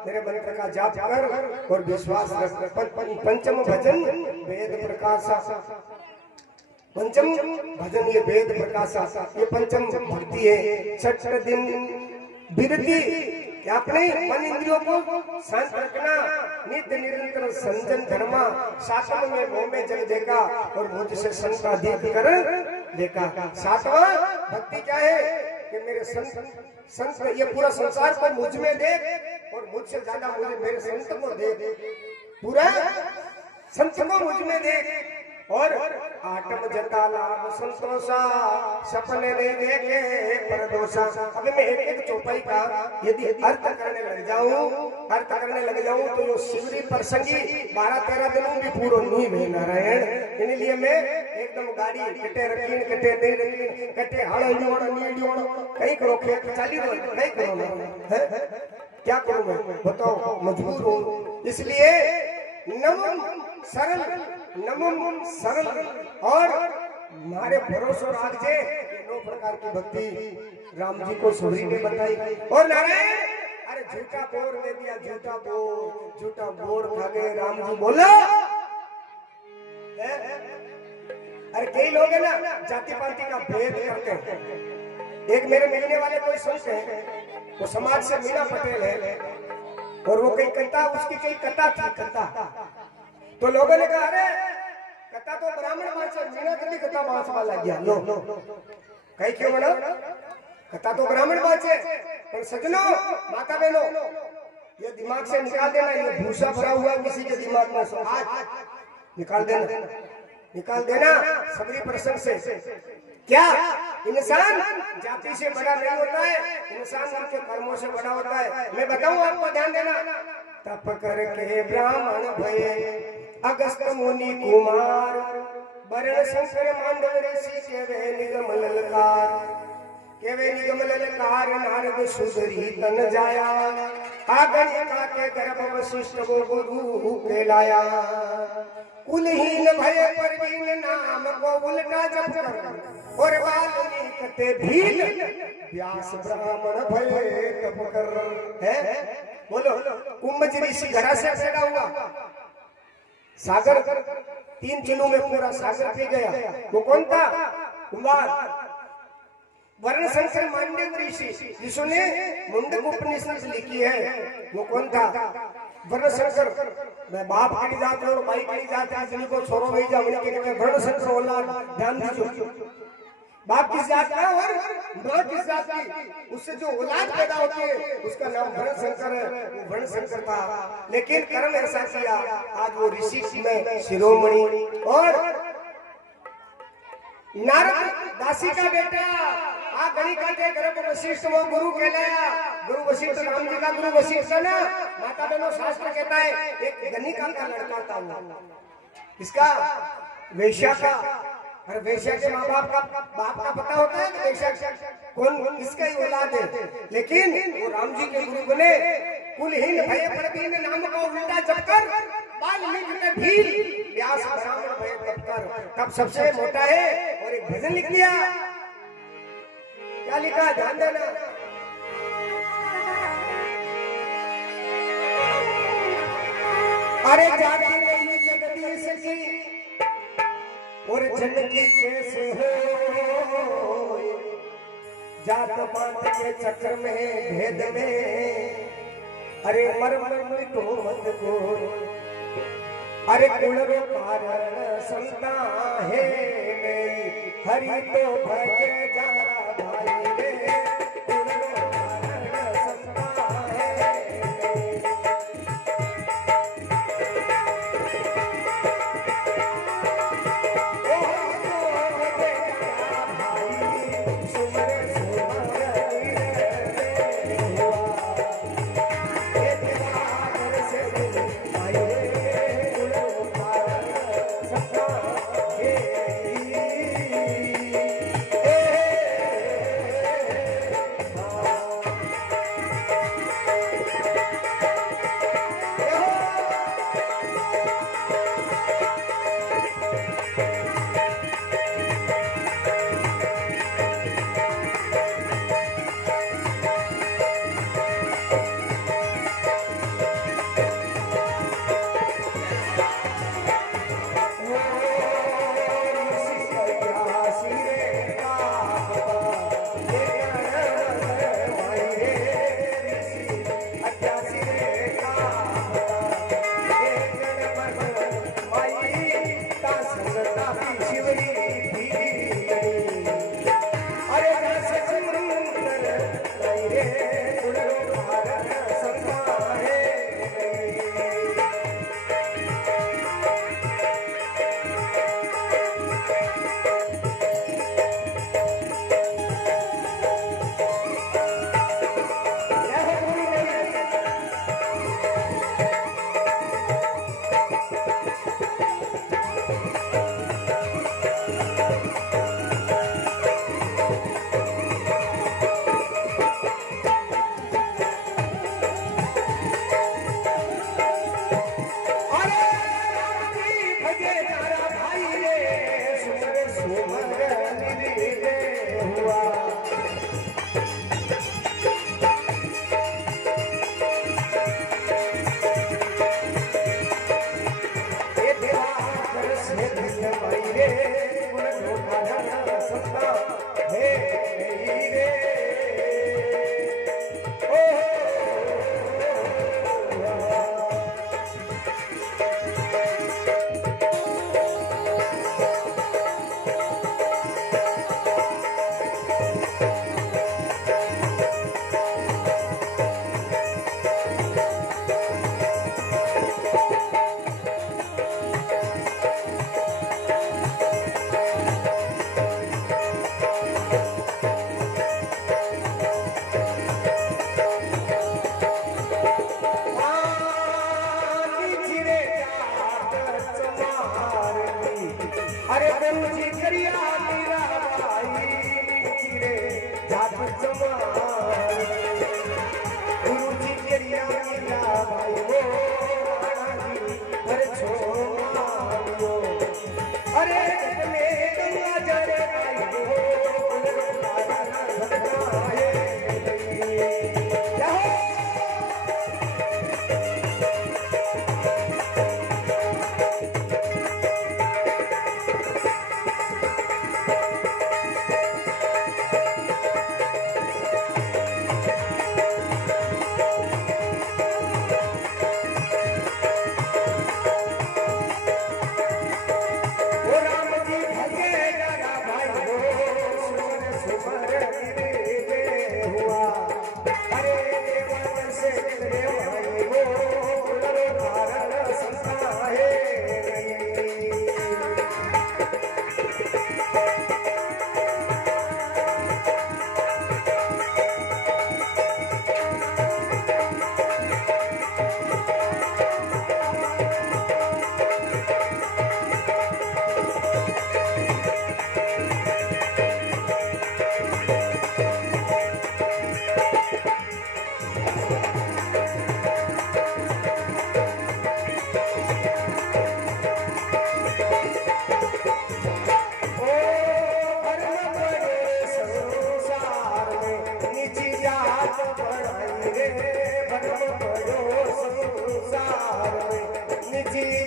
मेरे मंत्र का जाप कर और विश्वास रख। पंचम भजन वेद प्रकाश, पंचम भजन ये वेद प्रकाश, ये पंचम भक्ति है। छठ दिन विरति, क्या अपने मन इंद्रियों को शांत रखना, नित्य निरंतर संजन धर्मा, सातवें में मोह में जग देखा और मुझसे संत अधिक कर देखा। सातवां भक्ति क्या है कि मेरे संत ये पूरा संसार को मुझ में देख, और मुझसे ज्यादा मुझे मेरे संत को देख, पूरा संत को मुझ में देख। और आत्म जता लाभ संतोषा, सपने नहीं देखे परदोषा। अभी मैं एक चौपाई का यदि अर्थ करने लग जाऊं तो यो शिवरी प्रसंगी 12-13 दिनों भी पूरा नहीं है नारायण। इनलिए मैं एकदम गाड़ी कटे रखीन कटे दे रखीन कटे हड़ नीडियोण कहीं करो खेत चाली दो, नहीं करो मैं क्या करूं मैं बताओ, मजबूर हूं। इसलिए नमम सरल और हमारे भरोसे राखजे। ये 9 प्रकार की भक्ति राम जी को सबरी ने बताई। और नारायण अरे झूठा बोर दे दिया, झूठा बोर खा गए राम जी। बोलो अरे कई लोग है ना जाति पाति का भेद करते हैं। एक मेरे मिलने वाले कोई संत है, वो समाज से मीना पटेल है, और वो कई कथा, उसकी कई कथा थी कथा, तो लोगों ने कहा अरे कथा तो ब्राह्मण बाँचे, मीना कभी कथा बाँचवा लग गया। लो कहीं क्यों बना, कथा तो ब्राह्मण बाँचे। पर सजनों माता बहनों ये दिमाग से निकाल देना, ये भूसा भरा हुआ किसी के दिमाग में आज निकाल देना सबरी प्रसंग से। क्या इंसान जाति से बड़ा नहीं होता है, इंसान उनके कर्मों से बड़ा होता है। मैं बताऊं आपको, ध्यान देना। तप करके ब्राह्मण भये अगस्त मुनि कुमार, वर्ण शंकर मांडव ऋषि केवे निगम ललकार, नारद सुधरी तन जाया, आगणिका के गर्भ वशिष्ठ को गुरु कहलाया। कुलहीन भय परवीन नाम को उल्टा जप कर, और वाल्मीकि ते भील व्यास ब्राह्मण भय तप कर। है बोलो कुंभ ऋषि घड़ा से पैदा हुआ, सागर 3 किलो में पूरा सागर पी गया। वो कौन था? कुमार वर्ण शंकर मांडव ऋषि जिसने मुंडक उपनिषद लिखी है, वो कौन था? वर्ण शंकर। मैं बाप की जात और भाई की जात जिनको छोरो नहीं जा उन्हें कहते हैं वर्ण शंकर औलाद। ध्यान दीजिए, बाप किस जात का और मां किस जात की, उससे जो औलाद पैदा होती है उसका नाम वर्ण शंकर है। वो वर्ण शंकर था, लेकिन कर्म ऐसा किया आज वो ऋषि में शिरोमणि। और नारद दासी का बेटा आ गणिका के गर्भ वशिष्ठ वो गुरु कहलाया। गुरु वशिष्ठ राम जी का गुरु वशिष्ठ है ना। माता बहनों शास्त्र कहता है एक गणिका का लड़का था वो, इसका वेश्या का। और वेश्या के माँ बाप का पता होता है कि वेश्या कौन इसका ही औलाद है। लेकिन वो राम जी के गुरु बने। कुलहीन भय परवीन नाम को उल्टा जपकर वाल्मीकि ने भील व्यास ब्राह्मण भय तपकर। तब सबसे मोटा है और एक भजन लिख दिया। क्या लिखा? ध्यान देना। अरे जाति नहीं जगदीश की और जनकी कैसे हो, जात पात के चक्र में भेद में अरे मर्म मिटो मत को। अरे कुलरो कारण संता है नहीं, हरि तो भजे जरा भाई रे। कुलरो कारण संता है नहीं।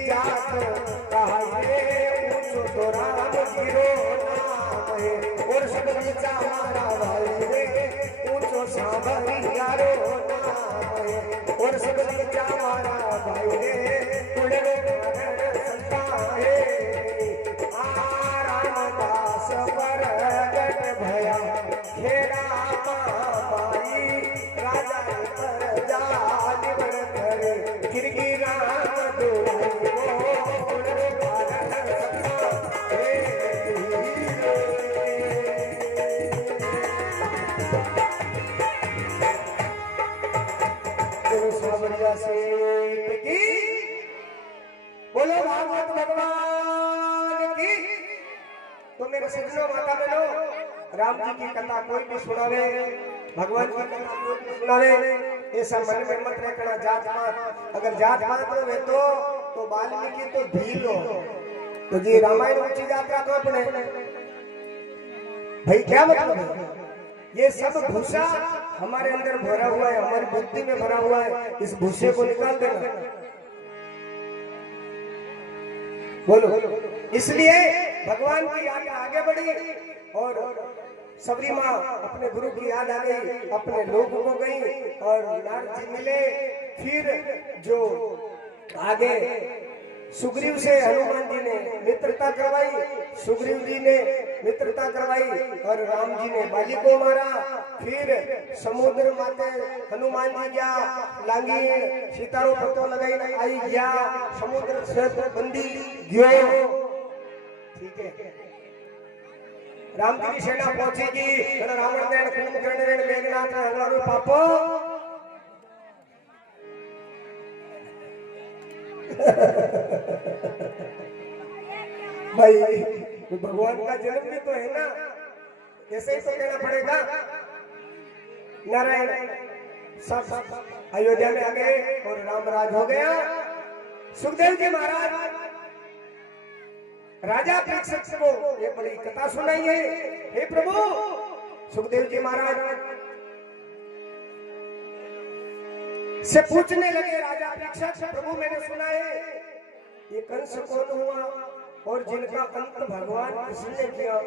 जात कहाए ऊंचो तो राम गिरो नाम है और सगली चारा भाई रे ऊंचो सांभरियारो नाम है और सगली चारा भाई रे कुड़े संता है रामदास परगट भया खेरा माई राजा कर जान बर करे गिरगिरा बोलो भागवत भगवान की। तो मेरे सज्जनों माता बहनों, राम जी की कथा कोई भी सुनावे, भगवान की कथा कोई भी सुनावे, ऐसा मन में मत रखना जात पात। अगर जात पात हो तो वाल्मीकि तो भील हो तो जी रामायण ऊंची यात्रा तो अपने भाई क्या मतलब है? ये सब भूसा हमारे अंदर भरा हुआ है, हमारी बुद्धि में भरा हुआ है, इस भूसे को निकाल देना। बोलो इसलिए भगवान की याद आगे बढ़ी और सबरी माँ अपने गुरु की याद आ गई, अपने लोग को गई और नारद जी मिले। फिर जो आगे सुग्रीव से हनुमान जी ने मित्रता करवाई, सुग्रीव जी ने मित्रता करवाई और राम जी ने बाली को मारा। फिर समुद्र माते हनुमान जी गया, लांगी सीतारो पत्तो लगाई आई गया, समुद्र से बंदी गयो। ठीक है, राम जी की सेना पहुंचेगी, रावण ने कुंभकर्ण मेघनाथ हजारों पापो भाई भगवान का जन्म भी तो है ना, ऐसे ही तो कहना पड़ेगा। नारायण सब अयोध्या में आ गए और राम राज हो गया। सुखदेव जी महाराज राजा परीक्षित को ये बड़ी कथा सुनाई है। हे प्रभु, सुखदेव जी महाराज से पूछने लगे राजा परीक्षित, प्रभु मैंने सुना है ये कंस कौन हुआ और जिनका अंत भगवान कृष्ण ने किया।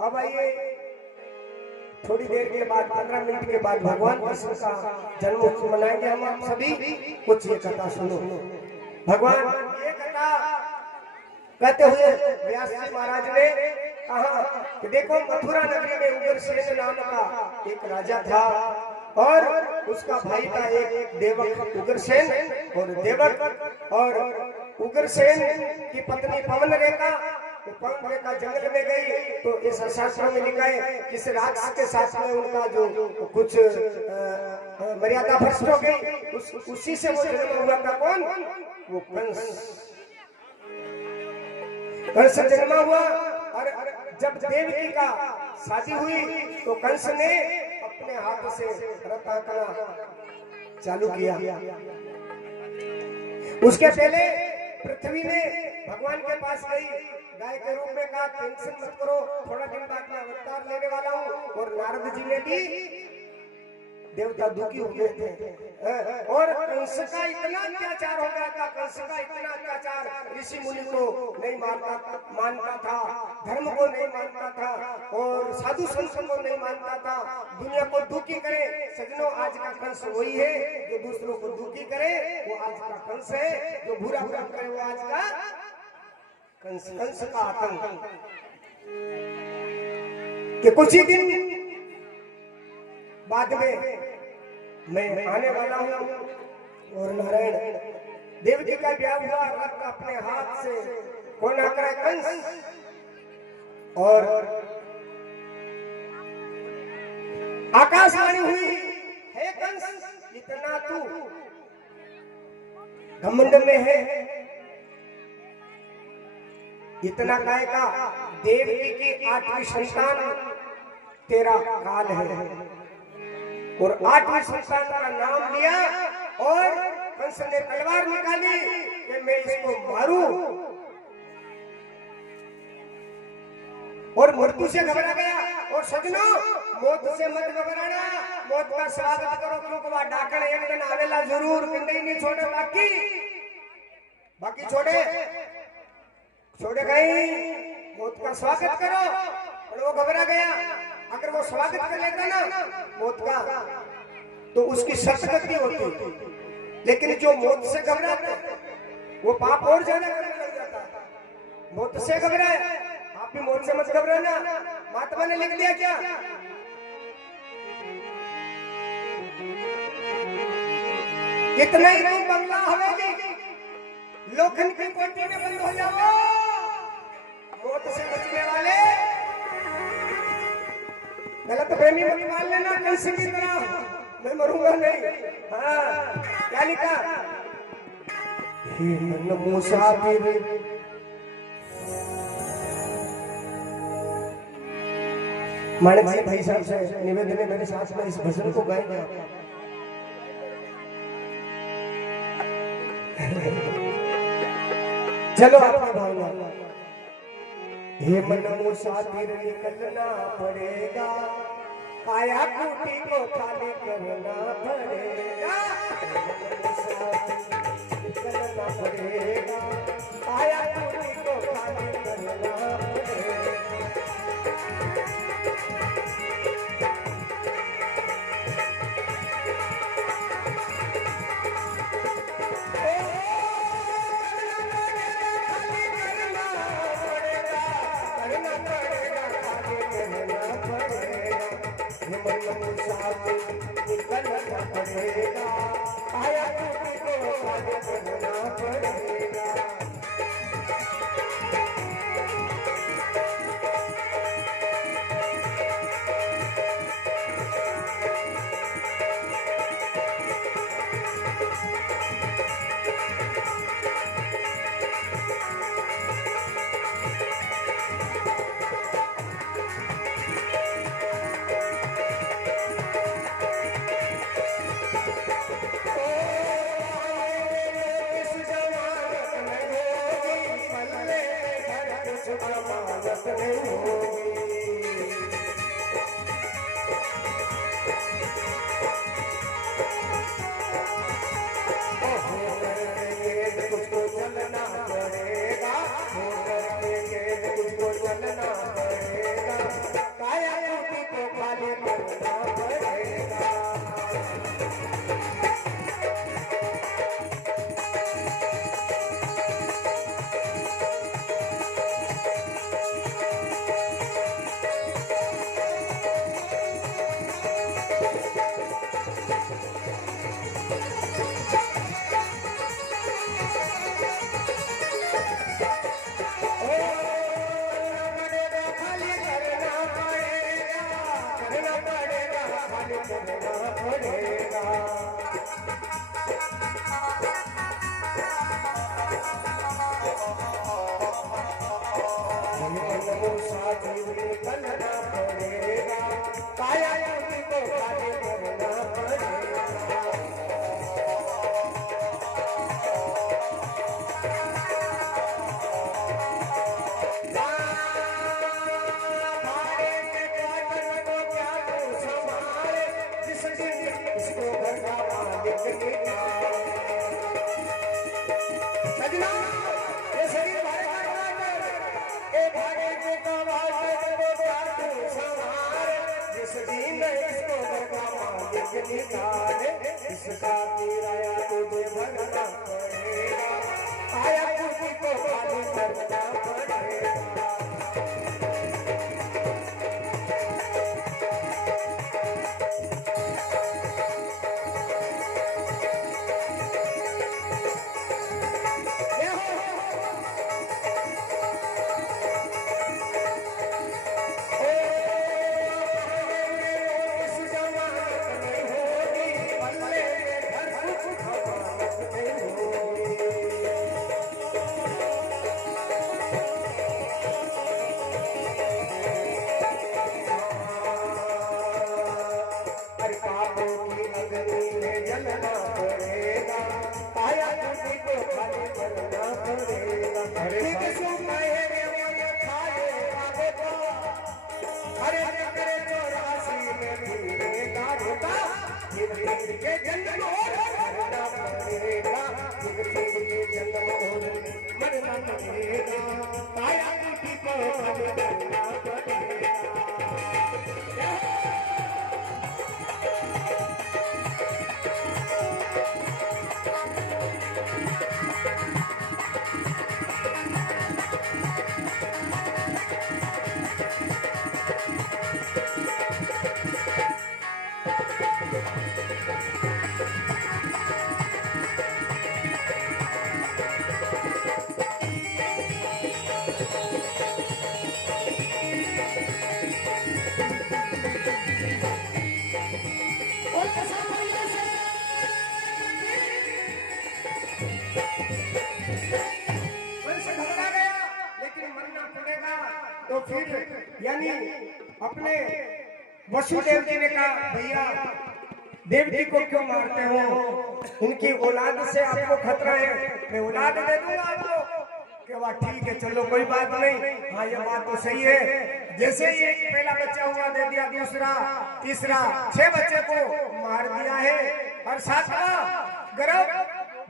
अब आइए थोड़ी देर के बाद 15 मिनट के बाद भगवान कृष्ण का जन्मोत्सव मनाएंगे हम आप सभी। कुछ ये कथा सुनो। भगवान ये कथा कहते हुए व्यास जी महाराज ने कहा कि देखो मथुरा नगरी में उग्रसेन नाम का एक राजा था और उसका भाई था एक देवक उग्रसेन। और देवक और उग्रसेन की पत्नी पवन रेखा, तो पवन रेखा जंगल में गई तो इस शास्त्रों में लिखा है किस राक्षस के साथ में उनका जो कुछ मर्यादा भ्रष्ट हो गई, उसी से वो जन्म हुआ था। कौन? वो कंस। कंस जन्मा हुआ और जब देवकी का शादी हुई तो कंस ने अपने हाथ से रथ आंकना चालू किया। उसके पहले पृथ्वी ने भगवान के पास गई, गाय के रूप में कहा टेंशन मत करो, थोड़ा दिन बाद मैं अवतार लेने वाला हूँ। और नारद जी ने भी देवता दुखी हो गए थे और कंस का इतना अत्याचार हो गया था, कंस का इतना अत्याचार, ऋषि मुनि को नहीं मानता था, धर्म को नहीं मानता था और साधु संत को नहीं मानता था, दुनिया को दुखी करे। सजनों, आज का कंस वही है जो दूसरों को दुखी करे, वो आज का कंस है। जो बुरा काम करे वो आज का कंस। कंस का आतंक कि कुछ ही दिन बाद में मैं आने वाला हूँ और नारायण देव जी का ब्याह हुआ, रथ अपने हाथ से कौन आकर कंस। और आकाशवाणी हुई, हे कंस, इतना तू घमंड में है, इतना काहे का? देवकी की 8वीं संतान तेरा काल है और 8वीं संतान का नाम लिया और कंस ने तलवार निकाली कि मैं इसको मारूं और मृत्यु से घबरा गया। और सजनों, मौत से मत घबराना, मौत का स्वागत करो, क्योंकि वह डाकण एक दिन आवेला जरूर, किंडई नहीं छोड़े बाकी। बाकी छोड़े छोड़े कहीं मौत का स्वागत करो, और वो घबरा गया। अगर वो स्वागत कर लेता ना मौत का तो उसकी सदगति होती, लेकिन जो मौत से घबराता वो पाप और ज्यादा करने लग जाता। मौत से घबराए, आप भी मौत से मत घबराना। महात्मा ने लिख दिया क्या, कितना ही तुम बंगला हवेली लोखंड की कोठी में बंद हो जाओ, मौत से बचने वाले गलत प्रेमी मत मान लेना किसी की तरह, मैं मरूंगा नहीं। हाँ क्या लिखा, हे मन मुसाफिर माणिक जी भाई साहब से निवेदन है मेरे साथ में इस भजन को गाएंगे। चलो अपना भावना, हे मन मुसाफिर निकलना पड़ेगा, काया कुटी को खाली करना पड़ेगा, निकलना पड़ेगा, काया कुटी को खाली करना पड़ेगा। निकलना पड़ेगा, आया तुझको करना पड़ेगा। इसका किराया तुझे भरना पड़ेगा, आया तुझको खाली करना पड़ेगा। जन्म पड़ेगा, काया कुटी को बंद करना पड़ेगा। तो फिर यानी अपने वसुदेव जी ने कहा भैया देव जी को क्यों मारते हो, उनकी औलाद से आपको खतरा है, मैं औलाद दे दूंगा आपको। कि वाह ठीक है चलो कोई बात नहीं, हाँ ये बात तो सही है। जैसे ही एक पहला बच्चा हुआ दे दिया, दूसरा तीसरा 6 बच्चे को मार दिया है। और 7वां गर्भ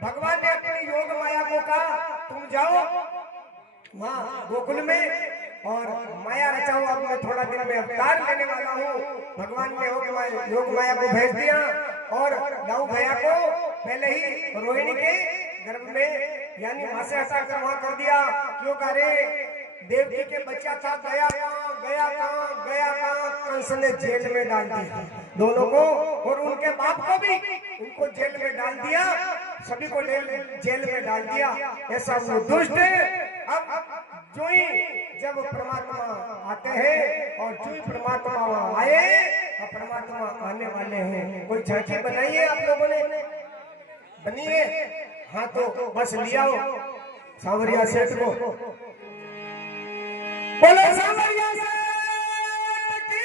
भगवान ने अपनी योग माया को कहा तुम जाओ वहाँ गोकुल में और माया रचाऊं, अब मैं थोड़ा दिन में अवतार लेने वाला हूँ। भगवान ने योग माया को भेज दिया और दाऊ भैया को पहले ही रोहिणी के गर्भ में यानी वहां से हटाकर वहां कर दिया। क्यों करे देव जी के बच्चा था, गया कहाँ कंस ने जेल में डाल दिया दोनों को, और उनके बाप को भी उनको जेल में डाल दिया, सभी को जेल में डाल दिया। ऐसा वो दुष्ट अब जो ही जब परमात्मा आते हैं और जो ही परमात्मा आए और परमात्मा आने वाले हैं। कोई झांकी बनाई है आप लोगों ने, बनी है? हाँ तो बस लिया सांवरिया सेठ को, बोलो सांवरिया सेठ की।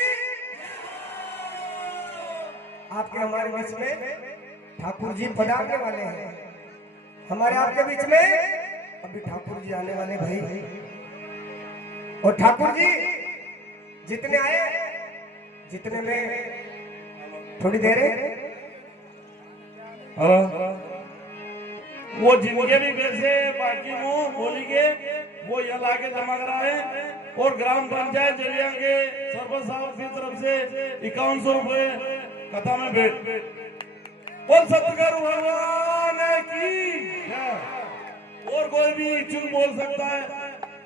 आपके हमारे बीच में ठाकुर जी पधारने वाले हैं, हमारे आपके बीच में अभी ठाकुर जी आने वाले भाई। और ठाकुर जी जितने आए जितने में थोड़ी देर वो जिनके भी पैसे बाकी हो बोलेंगे वो यहाँ लाके जमा कराए। और ग्राम पंचायत जलिया के सरपंच साहब की तरफ से 5100 रुपए कथा में भेंट। और सतगुरु भगवान की। और कोई भी इच्छुक बोल सकता है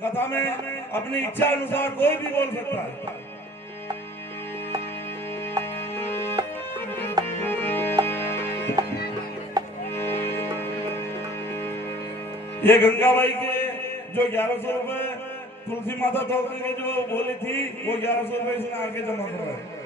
कथा में, अपनी इच्छा अनुसार कोई भी बोल सकता है। ये गंगाबाई के जो 1100 रुपए तुलसी माता चौधरी के जो बोली थी वो 1100 रुपए इसने आगे जमा करवाए।